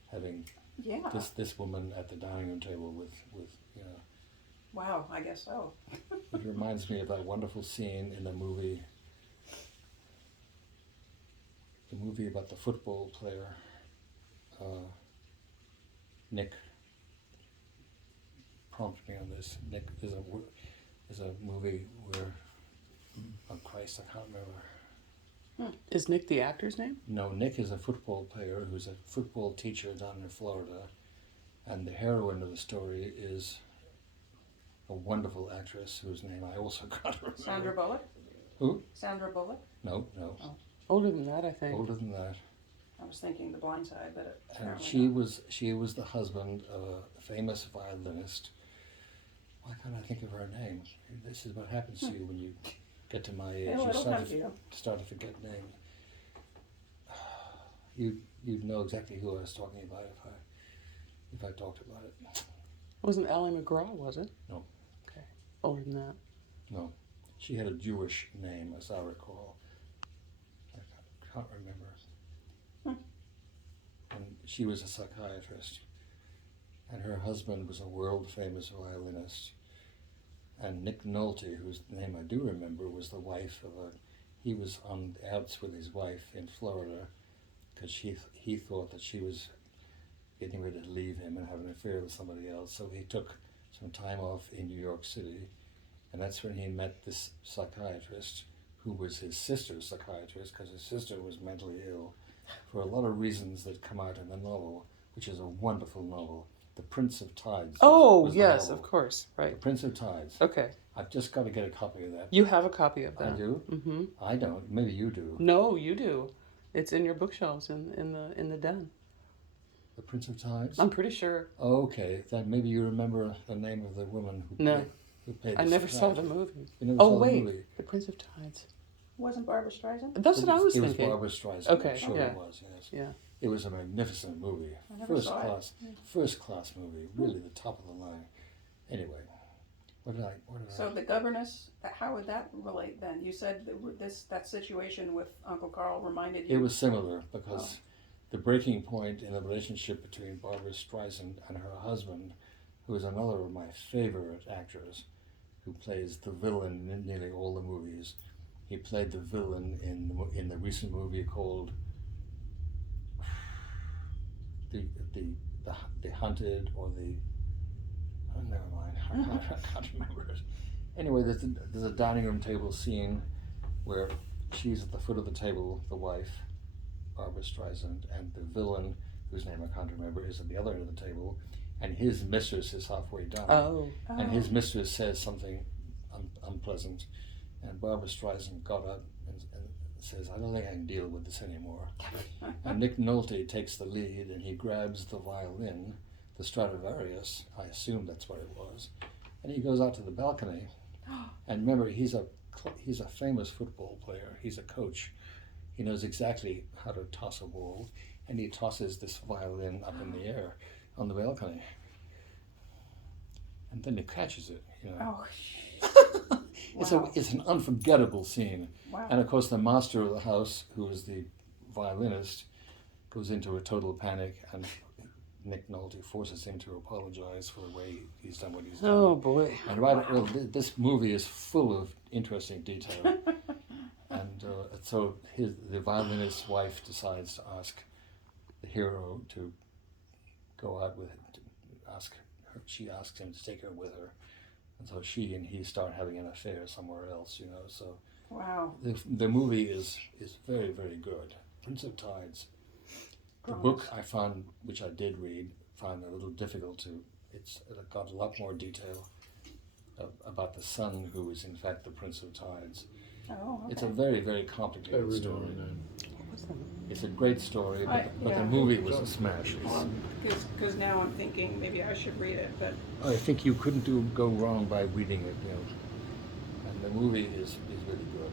having Yeah. this woman at the dining room table with Wow, I guess so. It reminds me of that wonderful scene in the movie about the football player, Nick. Prompt me on this. Nick, there's a movie where, oh Christ, I can't remember. Is Nick the actor's name? No, Nick is a football player who's a football teacher down in Florida, and the heroine of the story is a wonderful actress whose name I also can't remember. Sandra Bullock? Who? Sandra Bullock? No. Older than that, I think. Older than that. I was thinking The Blind Side, but And apparently she was the husband of a famous violinist. Why can't I think of her name? This is what happens to you when you get to my age. Yeah, well, You it'll come to you. start to forget names. You'd know exactly who I was talking about if I talked about it. It wasn't Ally McGraw, was it? No. Okay. Older than that. No. She had a Jewish name, as I recall. I can't remember. And she was a psychiatrist. And her husband was a world-famous violinist. And Nick Nolte, whose name I do remember, was the wife of he was on the outs with his wife in Florida because he thought that she was getting ready to leave him and have an affair with somebody else. So he took some time off in New York City, and that's when he met this psychiatrist who was his sister's psychiatrist because his sister was mentally ill for a lot of reasons that come out in the novel, which is a wonderful novel. The Prince of Tides. Oh, was the yes, novel. of course. The Right. Prince of Tides. Okay. I've just got to get a copy of that. You have a copy of I that. do? Mm-hmm. I don't. Maybe you do. No, you do. It's in your bookshelves in the den. The Prince of Tides? I'm pretty sure. Oh, okay. That maybe you remember the name of the woman who No. played I the never saw the psychiatrist. movie. You never Oh, saw wait. the movie? The Prince of Tides. wasn't Barbara Streisand? That's what I was It thinking. was Barbara Streisand. Okay, I'm sure yeah. it was, yes. Yeah. It was a magnificent movie. I never saw it. First class movie. Really the top of the line. Anyway, what did I So the governess, how would that relate then? You said that situation with Uncle Carl reminded you. It was similar because the breaking point in the relationship between Barbara Streisand and her husband, who is another of my favorite actors, who plays the villain in nearly all the movies. He played the villain in the recent movie called the Hunted or the never mind. I can't remember it. Anyway, there's a dining room table scene where she's at the foot of the table, the wife, Barbara Streisand, and the villain, whose name I can't remember, is at the other end of the table, and his mistress is halfway down. Oh. And his mistress says something unpleasant, and Barbara Streisand got up and says, "I don't think I can deal with this anymore." And Nick Nolte takes the lead, and he grabs the violin, the Stradivarius, I assume that's what it was, and he goes out to the balcony. And remember, he's a famous football player. He's a coach. He knows exactly how to toss a ball, and he tosses this violin up in the air on the balcony. And then he catches it, you know. Oh. Wow. It's an unforgettable scene. Wow. And of course the master of the house, who is the violinist, goes into a total panic, and Nick Nolte forces him to apologize for the way he's done what he's done. Oh boy. And this movie is full of interesting detail. And so the violinist's wife decides to ask the hero to go out with him. She asks him to take her with her, and so she and he start having an affair somewhere else. You know, so Wow. the movie is very, very good. Prince of Tides. The book I found, which I did read, found a little difficult to. It got a lot more detail about the son who is in fact the Prince of Tides. Oh, okay. It's a very, very complicated Every now story. and then. It's a great story, but Yeah. the movie was a smash. Because now I'm thinking maybe I should read it, but I think you couldn't go wrong by reading it, you know. And the movie is really good.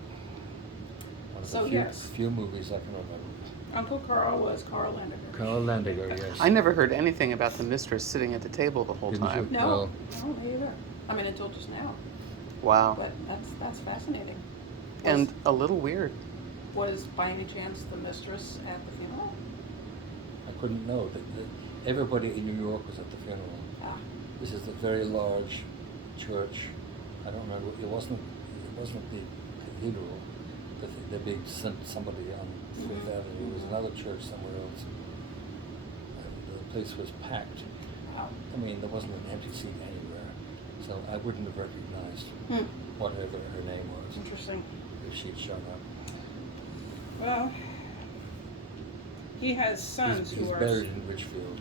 One of So, the yes. few movies I can remember. Uncle Carl was Carl Landiger. Carl Landiger, yes. I never heard anything about the mistress sitting at the table the whole Didn't time. you? No, Well- no, me either. I mean, until just now. Wow. But that's fascinating. And a little weird. Was by any chance the mistress at the funeral? I couldn't know that everybody in New York was at the funeral. Ah, This is a very large church. I don't remember. It wasn't the cathedral. The big somebody on Fifth Avenue. It was another church somewhere else. And the place was packed. wow. I mean, there wasn't an empty seat anywhere, so I wouldn't have recognized Hmm. whatever her name was Interesting. if she'd shown up. Well, he has sons He's who are. buried in Richfield.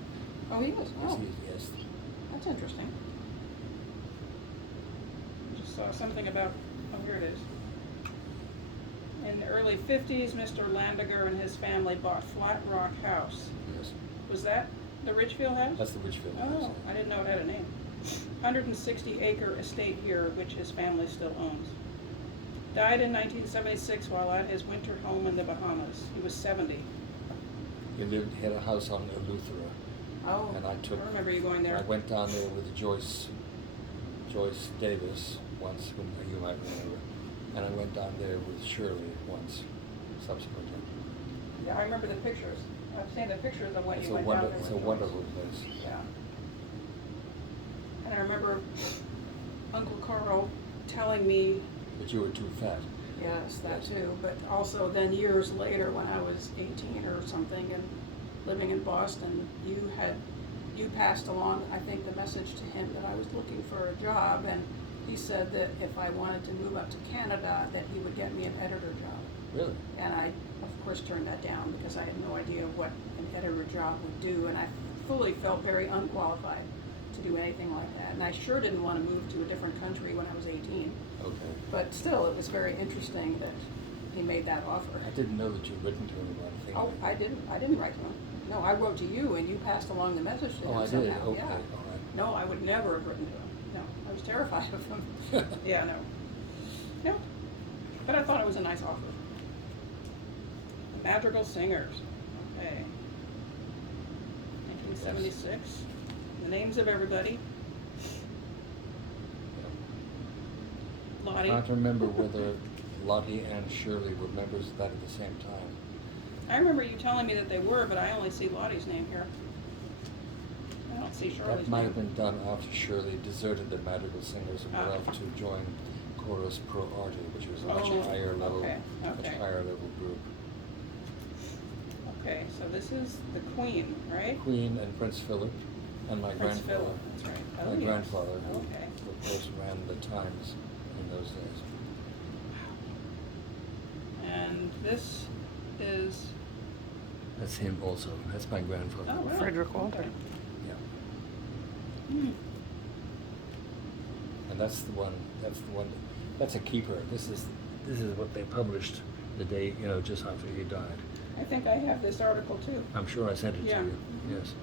Oh, he is. Yes, Oh, yes. that's interesting. Just saw something about. Oh, here it is. In the early 50s, Mr. Landiger and his family bought Flat Rock House. Yes. Was that the Richfield house? That's the Richfield Oh, house. I didn't know it had a name. 160-acre estate here, which his family still owns. Died in 1976 while at his winter home in the Bahamas. He was 70. He had a house on Eleuthera. Oh, And I took- remember you going there. I went down there with Joyce Davis once, whom you might remember, and I went down there with Shirley once, subsequently. Yeah, I remember the pictures. I've seen the pictures of when It's you a went down there. it's with a Joyce. wonderful place. Yeah. And I remember Uncle Carl telling me, But you were too fat. yes, that Yes. too, but also then years later when I was 18 or something and living in Boston, you passed along, I think, the message to him that I was looking for a job, and he said that if I wanted to move up to Canada, that he would get me an editor job. Really? And I, of course, turned that down because I had no idea what an editor job would do, and I fully felt very unqualified to do anything like that. And I sure didn't want to move to a different country when I was 18. Okay. But still, it was very interesting that he made that offer. I didn't know that you'd written to him about a thing. Oh, I didn't write to him. No, I wrote to you, and you passed along the message to him Oh, I did? somehow. Okay, Yeah. all right. No, I would never have written to him. No, I was terrified of him. Yeah, no. No. But I thought it was a nice offer. The Madrigal Singers. Okay. 1976. The names of everybody. I Lottie. can't remember whether Lottie and Shirley were members of that at the same time. I remember you telling me that they were, but I only see Lottie's name here. I don't see Shirley's That might name. have been done after Shirley deserted the Madrigal Singers and went Ah. off to join Chorus Pro Arte, which was a much Oh, higher level, okay, much okay. higher level group. Okay, so this is the Queen, right? Queen and Prince Philip, and my Prince grandfather. Philip, that's right. Oh, My yes. grandfather, who Okay. of course ran the Times in those days. And this is, That's him also. That's my grandfather. oh, really? Frederick Walter. Okay. Yeah. Hmm. And that's the one. That's a keeper. This is what they published the day, just after he died. I think I have this article too. I'm sure I sent it Yeah. to you. Yes.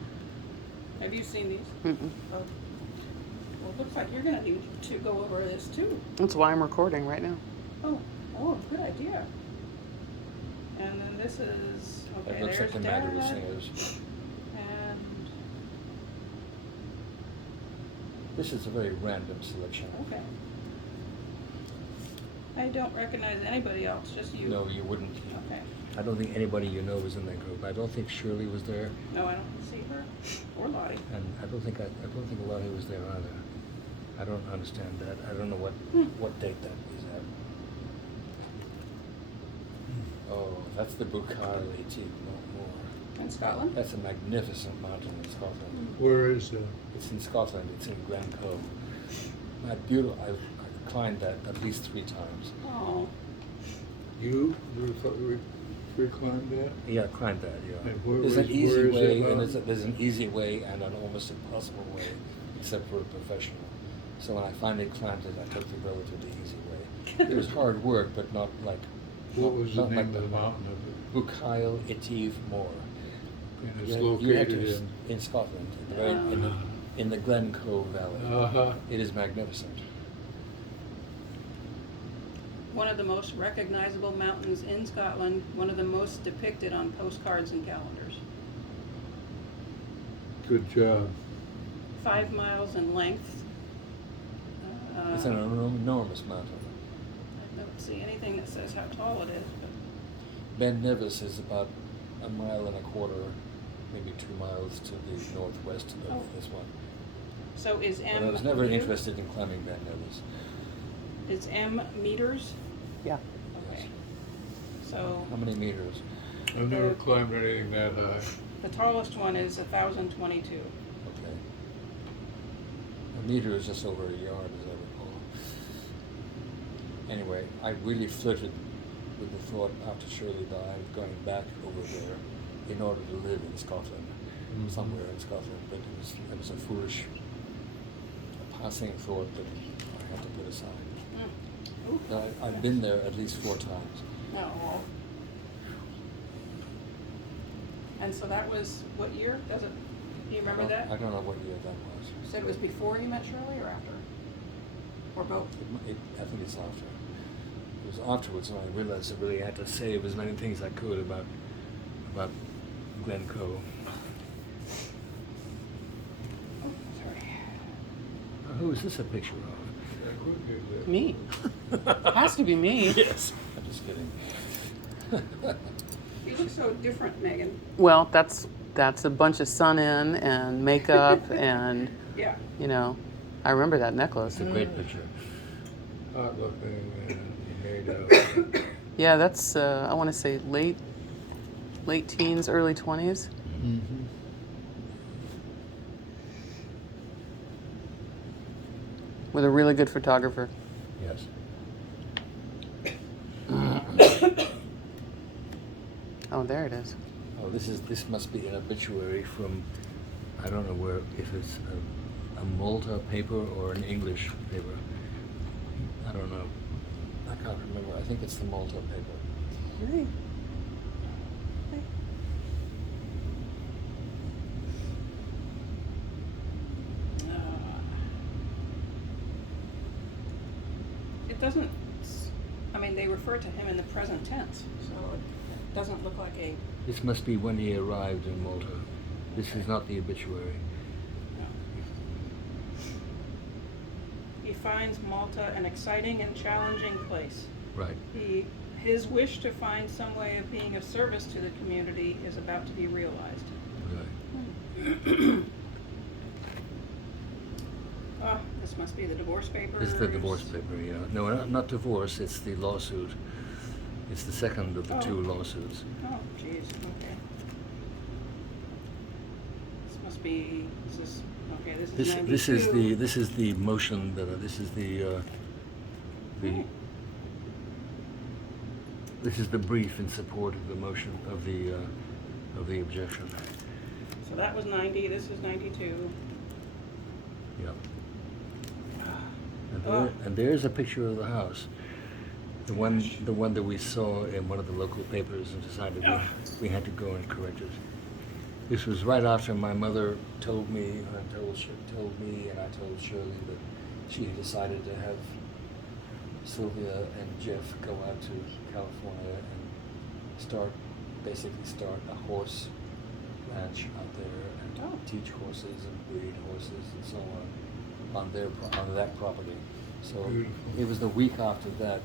Have you seen these? Mm-mm. Oh. Well, it looks like you're gonna need to go over this too. That's why I'm recording right now. Oh, good idea. And then this is, okay, It looks like there's the Madrigal Dad, Singers. and, This is a very random selection. okay. I don't recognize anybody else, just you. No, you wouldn't. Okay. I don't think anybody you know was in that group. I don't think Shirley was there, No, I don't see her, or Lottie. and I don't think Lottie was there either. I don't understand that. I don't know Hmm. what date that is at. Oh, that's the Buccal 18, no more. In Scotland? That's a magnificent mountain in Scotland. Where is that? It's in Scotland. It's in Grand Cove. Beautiful. I've climbed that at least 3 times. Oh, You reclined that? Yeah, climbed that. Yeah. And where There's an was- easy where is way, that and mountain? there's an easy way and an almost impossible way, except for a professional. So when I finally climbed it, I took the relatively easy way. It was hard work, but not like. What was the not name like of the mountain of it? Buccal Etive Moor. And it's You had located in Scotland, in the Glen Cove Valley. Uh-huh. It is magnificent. one of the most recognizable mountains in Scotland, one of the most depicted on postcards and calendars. Good job. 5 miles in length. It's an enormous mountain. I don't see anything that says how tall it is, but Ben Nevis is about 1.25 miles, maybe 2 miles to the northwest of Oh. this one. so is But M I was never meter? interested in climbing Ben Nevis. Is M meters? Yeah. Okay. So How many meters? I've never climbed anything that high. the tallest one is 1,022. Okay. A meter is just over a yard, as I recall. Anyway, I really flirted with the thought after Shirley died of going back over there in order to live in Scotland, somewhere in Scotland. But it was a foolish, passing thought that I had to put aside. Ooh, I've been there at least 4 times. No. And so that was what year? Do you remember that? I don't know what year that was. You said it was before you met Shirley or after? Or both? I think it's after. It was afterwards when I realized I really had to say as many things I could about Glencoe. Sorry. Who is this a picture of? Who did that? Me. Has to be me. Yes. I'm just kidding. You look so different, Megan. Well, that's a bunch of sun in and makeup and Yeah. you know, I remember that necklace. It's a great picture. Hot looking and made up. Yeah, that's I want to say late teens, early 20s. Mm-hmm. With a really good photographer. Yes. Oh, there it is. Oh, this must be an obituary from, I don't know where, if it's a Malta paper or an English paper. I don't know. I can't remember. I think it's the Malta paper. Hey. It doesn't, I mean, they refer to him in the present tense, so it doesn't look like a, This must be when he arrived in Malta. This is not the obituary. no. He finds Malta an exciting and challenging place. Right. His wish to find some way of being of service to the community is about to be realized. Right. Oh, this must be the divorce papers. This is the divorce paper, yeah. No, not divorce, it's the lawsuit. It's the second of the two lawsuits. Oh, jeez, okay. This must be, okay, this is 92. This is the motion that this is this is the brief in support of the motion of the objection. So that was 90, this is 92. Yep. Oh. And there's a picture of the house. The one that we saw in one of the local papers and decided we had to go and correct it. This was right after my mother told me and I told Shirley that she had decided to have Sylvia and Jeff go out to California and basically start a horse ranch out there and teach horses and breed horses and so on that property. So Beautiful. it was the week after that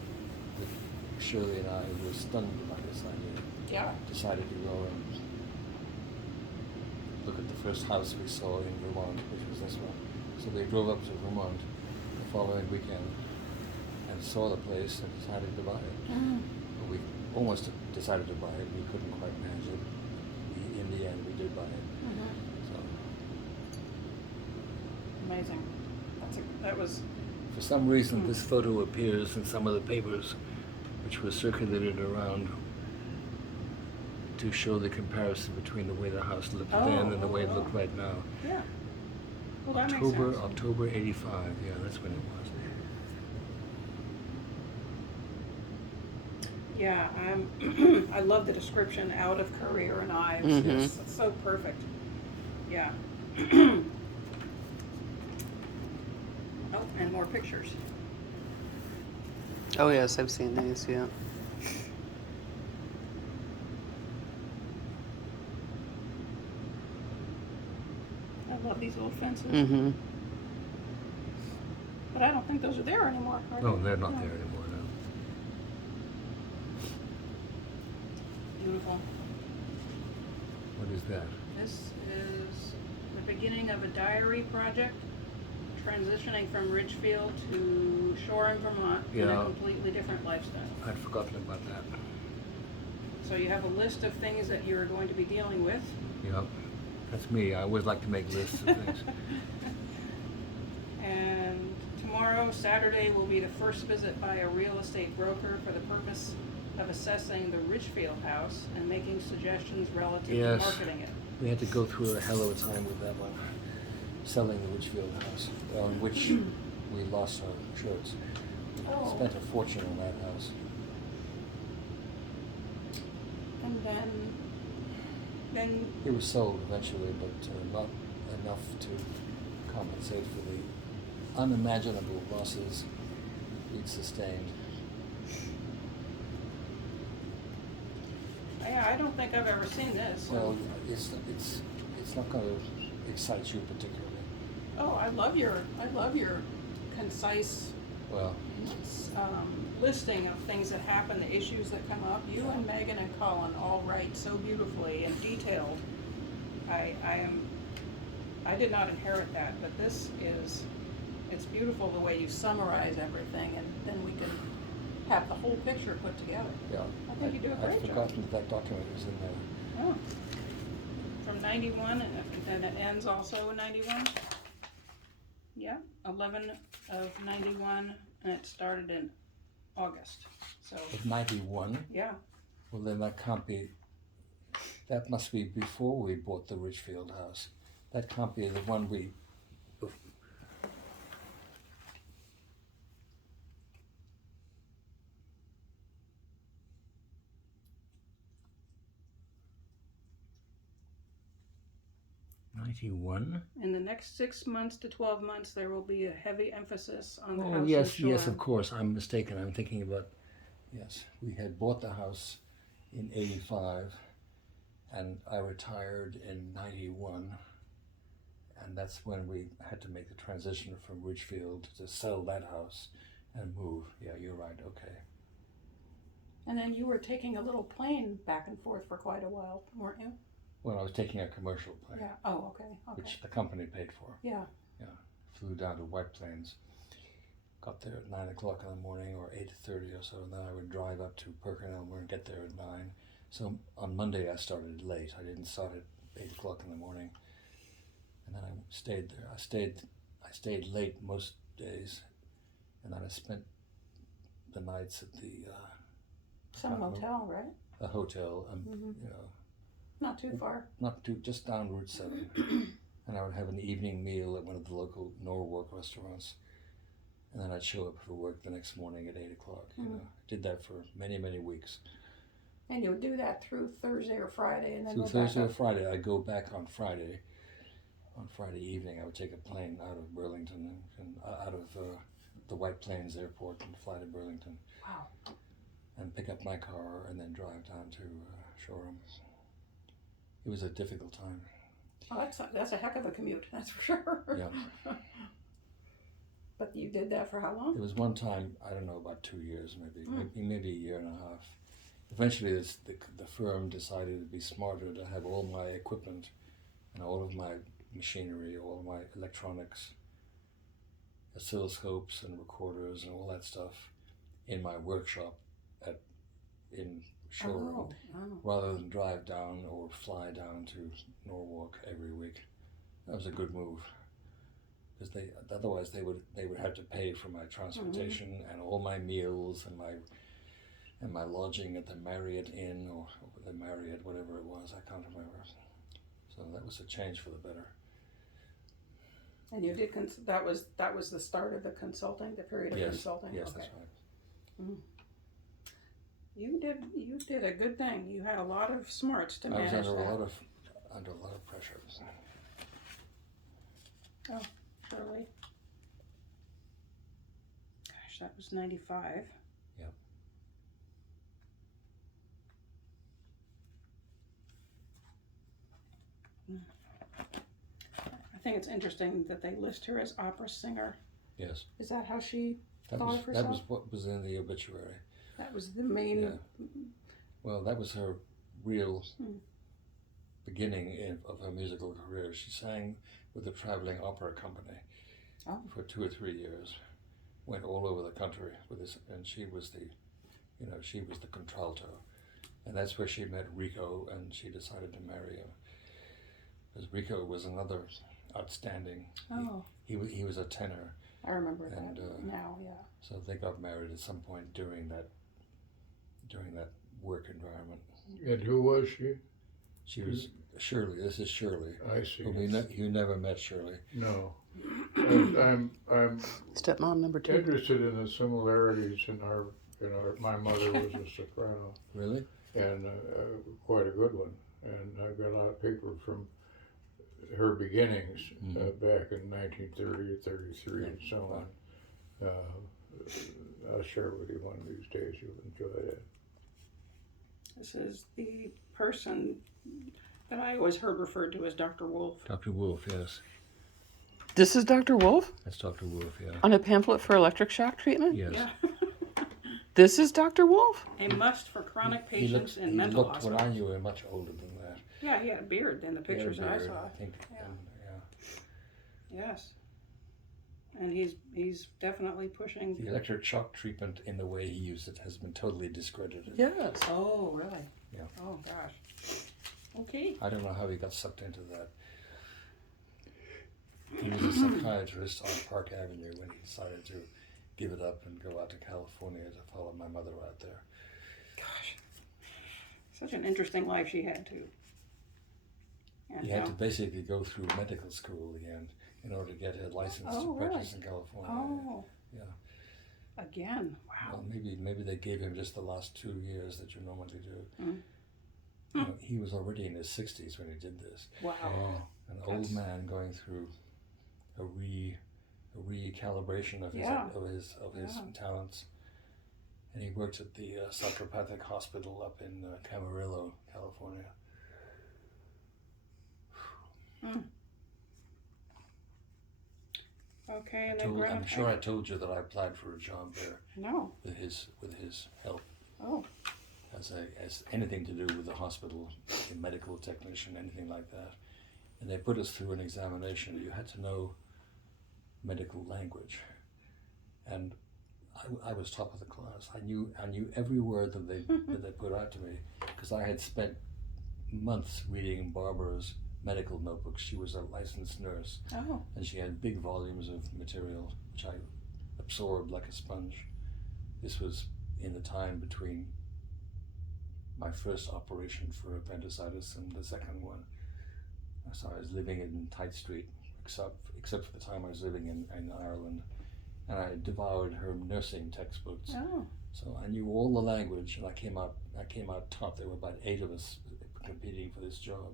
Shirley and I were stunned by this idea. Yeah. Decided to go and look at the first house we saw in Vermont, which was this one. So they drove up to Vermont the following weekend and saw the place and decided to buy it. Mm. We almost decided to buy it. We couldn't quite manage it. In the end, we did buy it. Mhm. So Amazing. That was, For some reason, this photo appears in some of the papers, which was circulated around to show the comparison between the way the house looked then and the way it looked right now. yeah. Well, that makes sense. October 85. Yeah, that's when it was. Yeah, I love the description, out of career and knives. Mhm. It's so perfect. Yeah. Oh, and more pictures. Oh yes, I've seen these. Yeah. I love these little fences. Mm-hmm. But I don't think those are there anymore. Are No, they? they're not there anymore. No. Beautiful. What is that? This is the beginning of a diary project, transitioning from Ridgefield to Shoreham, Vermont, in a Yeah. completely different lifestyle. I'd forgotten about that. So you have a list of things that you're going to be dealing with. Yeah, that's me. I always like to make lists of things. And tomorrow, Saturday, will be the first visit by a real estate broker for the purpose of assessing the Ridgefield house and making suggestions relative Yes. to marketing it. We had to go through a hell of a time with that one, selling the Ridgefield house, on which we lost our shirts. Oh. Spent a fortune on that house. And then It was sold eventually, but not enough to compensate for the unimaginable losses we'd sustained. yeah, I don't think I've ever seen this. Well, it's not going to excite you particularly. Oh, I love your concise Well, listing of things that happen, the issues that come up. You and Megan and Colin all write so beautifully and detailed. I did not inherit that, but it's beautiful the way you summarize everything, and then we can have the whole picture put together. yeah. I think you do a great I'd job. forgotten that document was in there. Oh. From 91, and it ends also in 91? Yeah, 11 of 91, and it started in August. So, Of 91. yeah. Well, then that must be before we bought the Ridgefield house. That can't be the one we. 91? In the next 6 months to 12 months, there will be a heavy emphasis on the Oh, house yes, in yes, Shoreham. of course. I'm mistaken. I'm thinking about. Yes, we had bought the house in 85, and I retired in 91. And that's when we had to make the transition from Ridgefield to sell that house and move. Yeah, you're right. Okay. And then you were taking a little plane back and forth for quite a while, weren't you? Well, I was taking a commercial plane, Yeah. Oh, okay. Okay. which the company paid for. Yeah. Yeah. Flew down to White Plains. Got there at 9 o'clock in the morning or 8:30 or so, and then I would drive up to Perkin-Elmer and get there at 9. So on Monday I started late. I didn't start at 8 o'clock in the morning. And then I stayed there. I stayed late most days, and then I spent the nights at the Some motel, right? a hotel. Mhm. You know, Not too far. not too just down Route 7, and I would have an evening meal at one of the local Norwalk restaurants, and then I'd show up for work the next morning at 8 o'clock. You know, I did that for many, many weeks. And you would do that through Thursday or Friday, and then Through go Thursday or back up. Friday, I'd go back on Friday. On Friday evening, I would take a plane out of Burlington and out of the White Plains Airport and fly to Burlington. Wow. And pick up my car and then drive down to Shoreham. It was a difficult time. Oh, that's a heck of a commute, that's for sure. Yeah. But you did that for how long? There was one time, I don't know, about 2 years, maybe a year and a half. Eventually, the firm decided it'd be smarter to have all my equipment and all of my machinery, all of my electronics, oscilloscopes and recorders and all that stuff in my workshop in Shoreham, Oh. rather than drive down or fly down to Norwalk every week. That was a good move, because otherwise they would have to pay for my transportation and all my meals and my lodging at the Marriott Inn or the Marriott, whatever it was. I can't remember. So that was a change for the better. And you did that was the start of the consulting, the period of consulting. Yes, Okay. that's right. You did a good thing. You had a lot of smarts to I was manage under that. a lot of pressure. Oh, Shirley. Gosh, that was 95. Yep. I think it's interesting that they list her as opera singer. Yes. Is that how she That thought was of herself? that was what was in the obituary. That was the main. Yeah. Well, that was her real beginning of her musical career. She sang with a traveling opera company for 2 or 3 years. Went all over the country with this, and she was the contralto, and that's where she met Rico, and she decided to marry him. Because Rico was another outstanding. Oh. He was a tenor. I remember And, that now. Yeah. So they got married at some point during that during that work environment. And who was she? She was Shirley. This is Shirley. I see. You never met Shirley. No. I'm Stepmom number 2. interested in the similarities in our. My mother was a soprano, Really? and quite a good one. And I've got a lot of paper from her beginnings back in 1930, 33, and so on. I'll share with you one of these days. You'll enjoy it. This is the person that I always heard referred to as Dr. Wolf. Dr. Wolf, yes. This is Dr. Wolf That's Dr. Wolf, yeah. on a pamphlet for electric shock treatment? Yes. Yeah. This is Dr. Wolf? A must for chronic He patients in he mental looked, when hospitals. I knew him, much older than that. Yeah, he had a beard in the He had a pictures that I beard, saw. I think. Yeah. And, Yes. And he's definitely pushing. the electric shock treatment in the way he used it has been totally discredited. Yes. Oh, really? Yeah. Oh, gosh. Okay. I don't know how he got sucked into that. He was a psychiatrist on Park Avenue when he decided to give it up and go out to California to follow my mother out there. Gosh. Such an interesting life she had, too. And He had to how- basically go through medical school again in order to get a license Oh, to practice really? in California. Oh. Yeah. Again. Wow. Well, maybe they gave him just the last 2 years that you normally do. Mm. You know, he was already in his 60s when he did this. Wow. An old That's- man going through a recalibration of his Yeah. Yeah. talents. And he worked at the psychopathic hospital up in Camarillo, California. Okay, and then I'm sure I told you that I applied for a job there No. with his help Oh. as anything to do with the hospital, a medical technician, anything like that. And they put us through an examination. You had to know medical language, and I was top of the class. I knew every word that they put out to me because I had spent months reading Barbara's medical notebooks. She was a licensed nurse, Oh. and she had big volumes of material which I absorbed like a sponge. This was in the time between my first operation for appendicitis and the second one. So I was living in Tite Street, except for the time I was living in Ireland, and I devoured her nursing textbooks. Oh. So I knew all the language, and I came out top. There were about 8 of us competing for this job,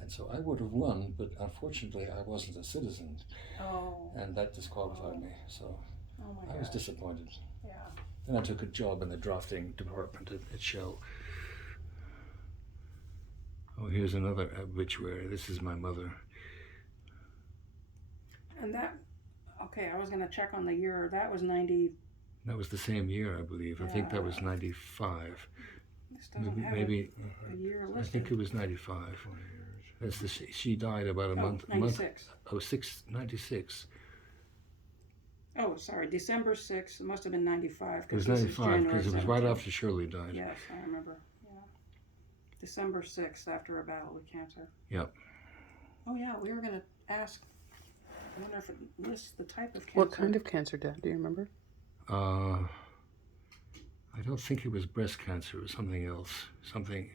and so I would have won, but unfortunately I wasn't a citizen, Oh. and that disqualified me. So Oh my I was gosh. disappointed. Yeah. Then I took a job in the drafting department at Shell. Oh, here's another obituary. This is my mother. And that. Okay, I was gonna check on the year. That was 90. That was the same year, I believe. I think that was 95. This doesn't have Maybe a year I listed. think it was 95. That's she died about a month. 96. 96. Oh, sorry, December 6th. It must have been 95. It was this is 95 because it was right 17th. after Shirley died. Yes, I remember. Yeah. December 6th, after a battle with cancer. Yep. Oh yeah, we were gonna ask. I wonder if it lists the type of cancer. What kind of cancer, Dad? Do you remember? I don't think it was breast cancer. It was something else. Something.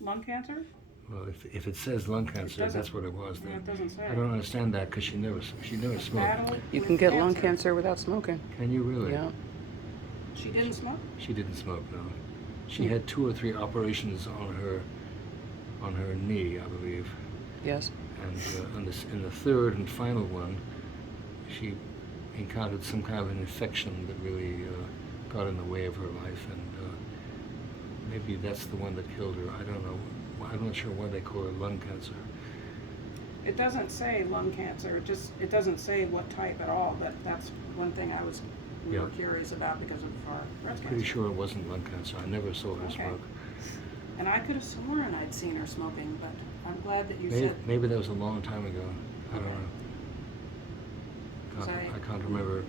Lung cancer? Well, if it says lung cancer, doesn't. that's what it was. Yeah, Then it doesn't say. I don't understand that because she never smoked. Battle You with can get lung cancer without smoking. Can you really? Yeah. She didn't smoke? She didn't smoke, no. She had 2 or 3 operations on her knee, I believe, Yes. and in the third and final one, she encountered some kind of an infection that really got in the way of her life, and maybe that's the one that killed her. I don't know. I'm not sure why they call it lung cancer. It doesn't say lung cancer. It doesn't say what type at all. But that's one thing we were Yeah. curious about because of our breast Pretty cancer. sure it wasn't lung cancer. I never saw her Okay. smoke. And I could have sworn I'd seen her smoking, but I'm glad that you Maybe, said. maybe that was a long time ago. I don't know. Was I- I can't remember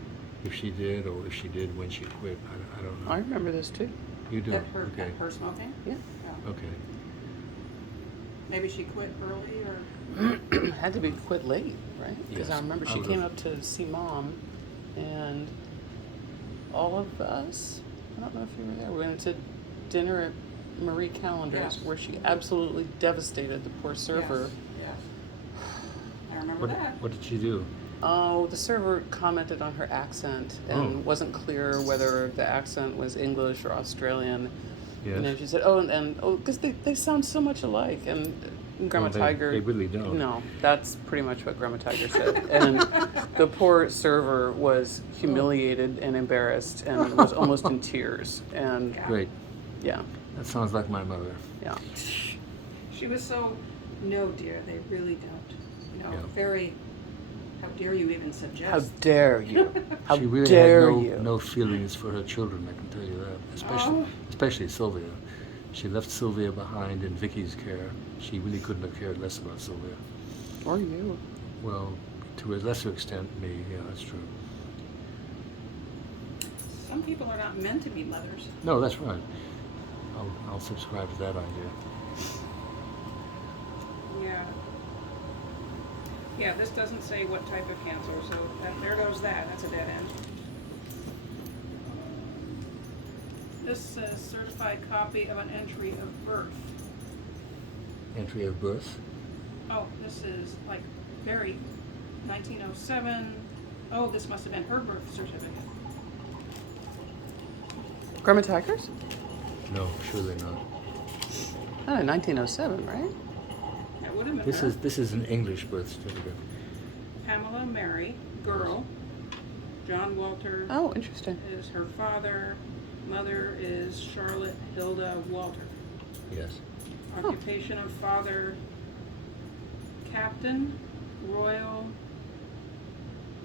if she did or if she did when she quit. I don't know. I remember this too. You do? That Okay. her smoking? Yeah. Oh. Okay. Maybe she quit early or. Had to be quit late, right? Because Yes, I remember I she would've- came up to see Mom, and all of us. I don't know if you were there. We went to dinner at Marie Callender's Yes. where she absolutely devastated the poor server. Yes. I remember that. What did she do? Oh, the server commented on her accent and Oh. wasn't clear whether the accent was English or Australian. Yes. You know, she said, because they sound so much alike. And Grandma Well, Tiger. they really don't. No, that's pretty much what Grandma Tiger said. And the poor server was humiliated and embarrassed and was almost in tears. And Great. yeah, That sounds like my mother. yeah. She was so, no, dear, they really don't. You know, Yeah. very, how dare you even suggest? How dare you? How She really dare had you? no feelings for her children, I can tell you that. Oh. Especially Sylvia. She left Sylvia behind in Vicky's care. She really couldn't have cared less about Sylvia. Or you. Well, to a lesser extent, me. Yeah, that's true. Some people are not meant to be mothers. No, that's right. I'll subscribe to that idea. Yeah. Yeah, this doesn't say what type of cancer, so there goes that. That's a dead end. This says certified copy of an entry of birth. Entry of birth. Oh, this is like very 1907. Oh, this must have been her birth certificate. Grandma Tiger's? No, surely not. Oh, 1907, right? That would have been This her. is an English birth certificate. Pamela Mary, girl. John Walter Oh, interesting. is her father. Mother is Charlotte Hilda Walter. Yes. Occupation of father, Captain, Royal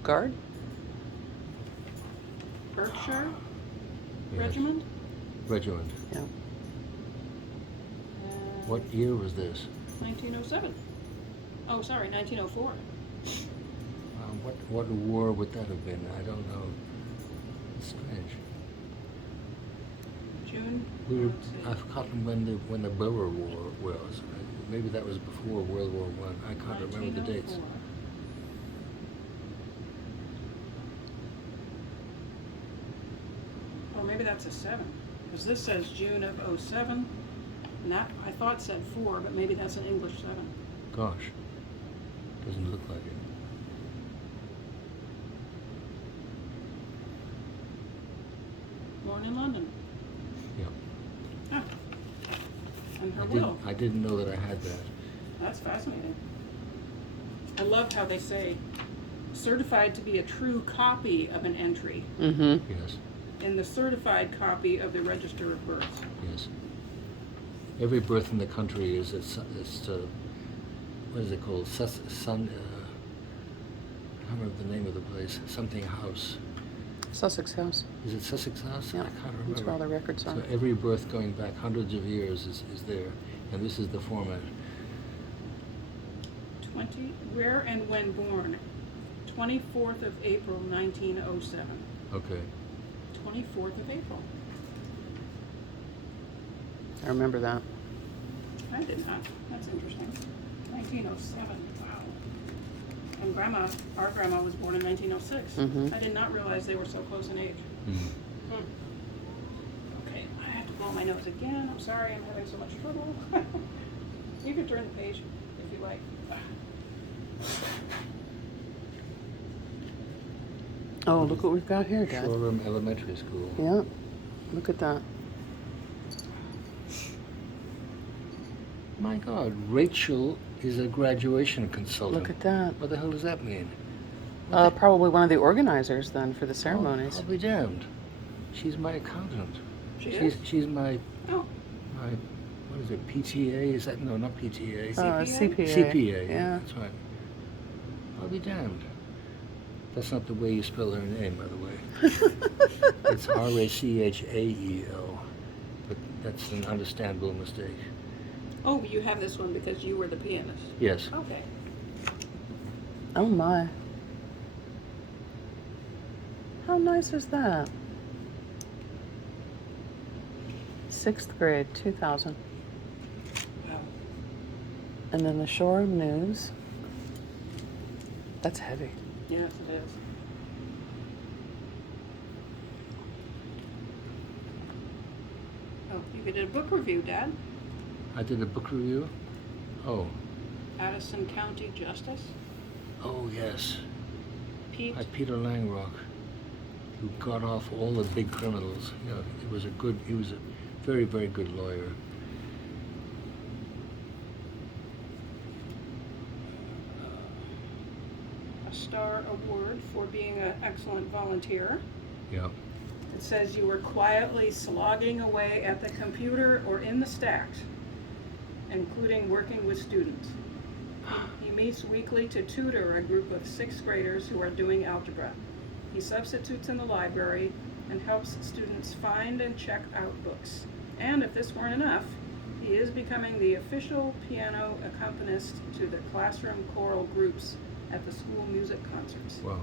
Guard? Berkshire Yes. Regiment. Regiment. Yeah. What year was this? 1907. Oh, sorry, 1904. What war would that have been? I don't know. It's strange. June. Let's see. I've forgotten when the Boer War was. Maybe that was before World War One. I can't remember the dates. 1904. Oh, maybe that's a 7. Because this says June of 07. And that, I thought said 4, but maybe that's an English 7. Gosh, doesn't look like it. Born in London. Yeah. Ah. And her I will. didn't know that I had that. That's fascinating. I love how they say certified to be a true copy of an entry Mm-hmm. Yes. in the certified copy of the Register of Births. Yes. Every birth in the country is what is it called? I can't remember the name of the place. Something House. Sussex House. Is it Sussex House? Yeah. I can't remember. That's where all the records are. So every birth going back hundreds of years is there, and this is the format. 20, where and when born? 24th of April, 1907. Okay. 24th of April. I remember that. I did not. That's interesting. 1907. Wow. And our grandma was born in 1906. Mhm. I did not realize they were so close in age. Mm. Okay, I have to blow my nose again. I'm sorry, I'm having so much trouble. You can turn the page if you like. Oh, look what we've got here, Dad. Shoreham Elementary School. Yeah. Look at that. My God, Rachel is a graduation consultant. Look at that. What the hell does that mean? Probably one of the organizers then for the Oh, ceremonies. I'll be damned. She's my accountant. She's my Oh, what is it? PTA? Is that no? Not PTA. CPA. CPA. Yeah. That's right. I'll be damned. That's not the way you spell her name, by the way. It's Rachel, but that's an understandable mistake. oh, you have this one because you were the pianist. Yes. Okay. Oh my. How nice is that? 6th grade, 2000. Wow. And then the Shoreham News. That's heavy. Yes, it is. Oh, Oh, you did a book review, Dad. I did a book review. Oh, Addison County Justice. oh yes. Pete. By Peter Langrock, who got off all the big criminals. You know, he was a very, very good lawyer. A Star Award for being an excellent volunteer. Yeah. It says you were quietly slogging away at the computer or in the stacks, including working with students. He meets weekly to tutor a group of 6th graders who are doing algebra. He substitutes in the library and helps students find and check out books. And if this weren't enough, he is becoming the official piano accompanist to the classroom choral groups at the school music concerts. Wow.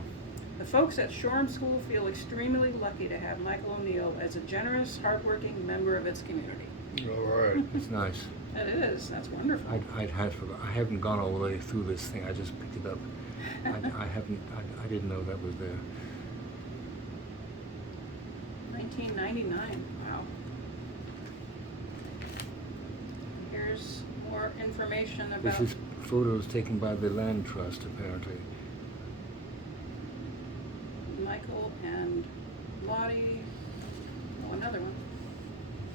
The folks at Shoreham School feel extremely lucky to have Michael O'Neill as a generous, hardworking member of its community. All right. It's nice. That is. That's wonderful. I haven't gone all the way through this thing. I just picked it up. I didn't know that was there. 1999. Wow. Here's more information about. This is photos taken by the Land Trust, apparently. Michael and Lottie. Oh, another one.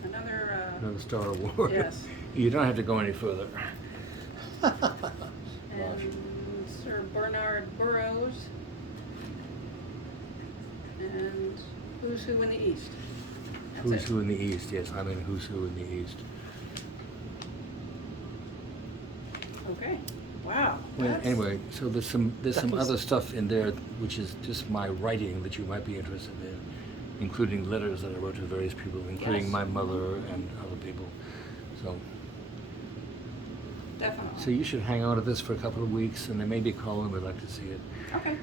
Another Star Award. Yes. You don't have to go any further. And Sir Bernard Burroughs. And Who's Who in the East. That's Who's it. Who in the East? Yes, I'm in Who's Who in the East. Okay. Wow. Well, That's- anyway, so there's some was- other stuff in there which is just my writing that you might be interested in, including letters that I wrote to various people, including Yes. my mother and other people. So Definitely. you should hang on to this for a couple of weeks, and then maybe call and we'd like to see it. Okay.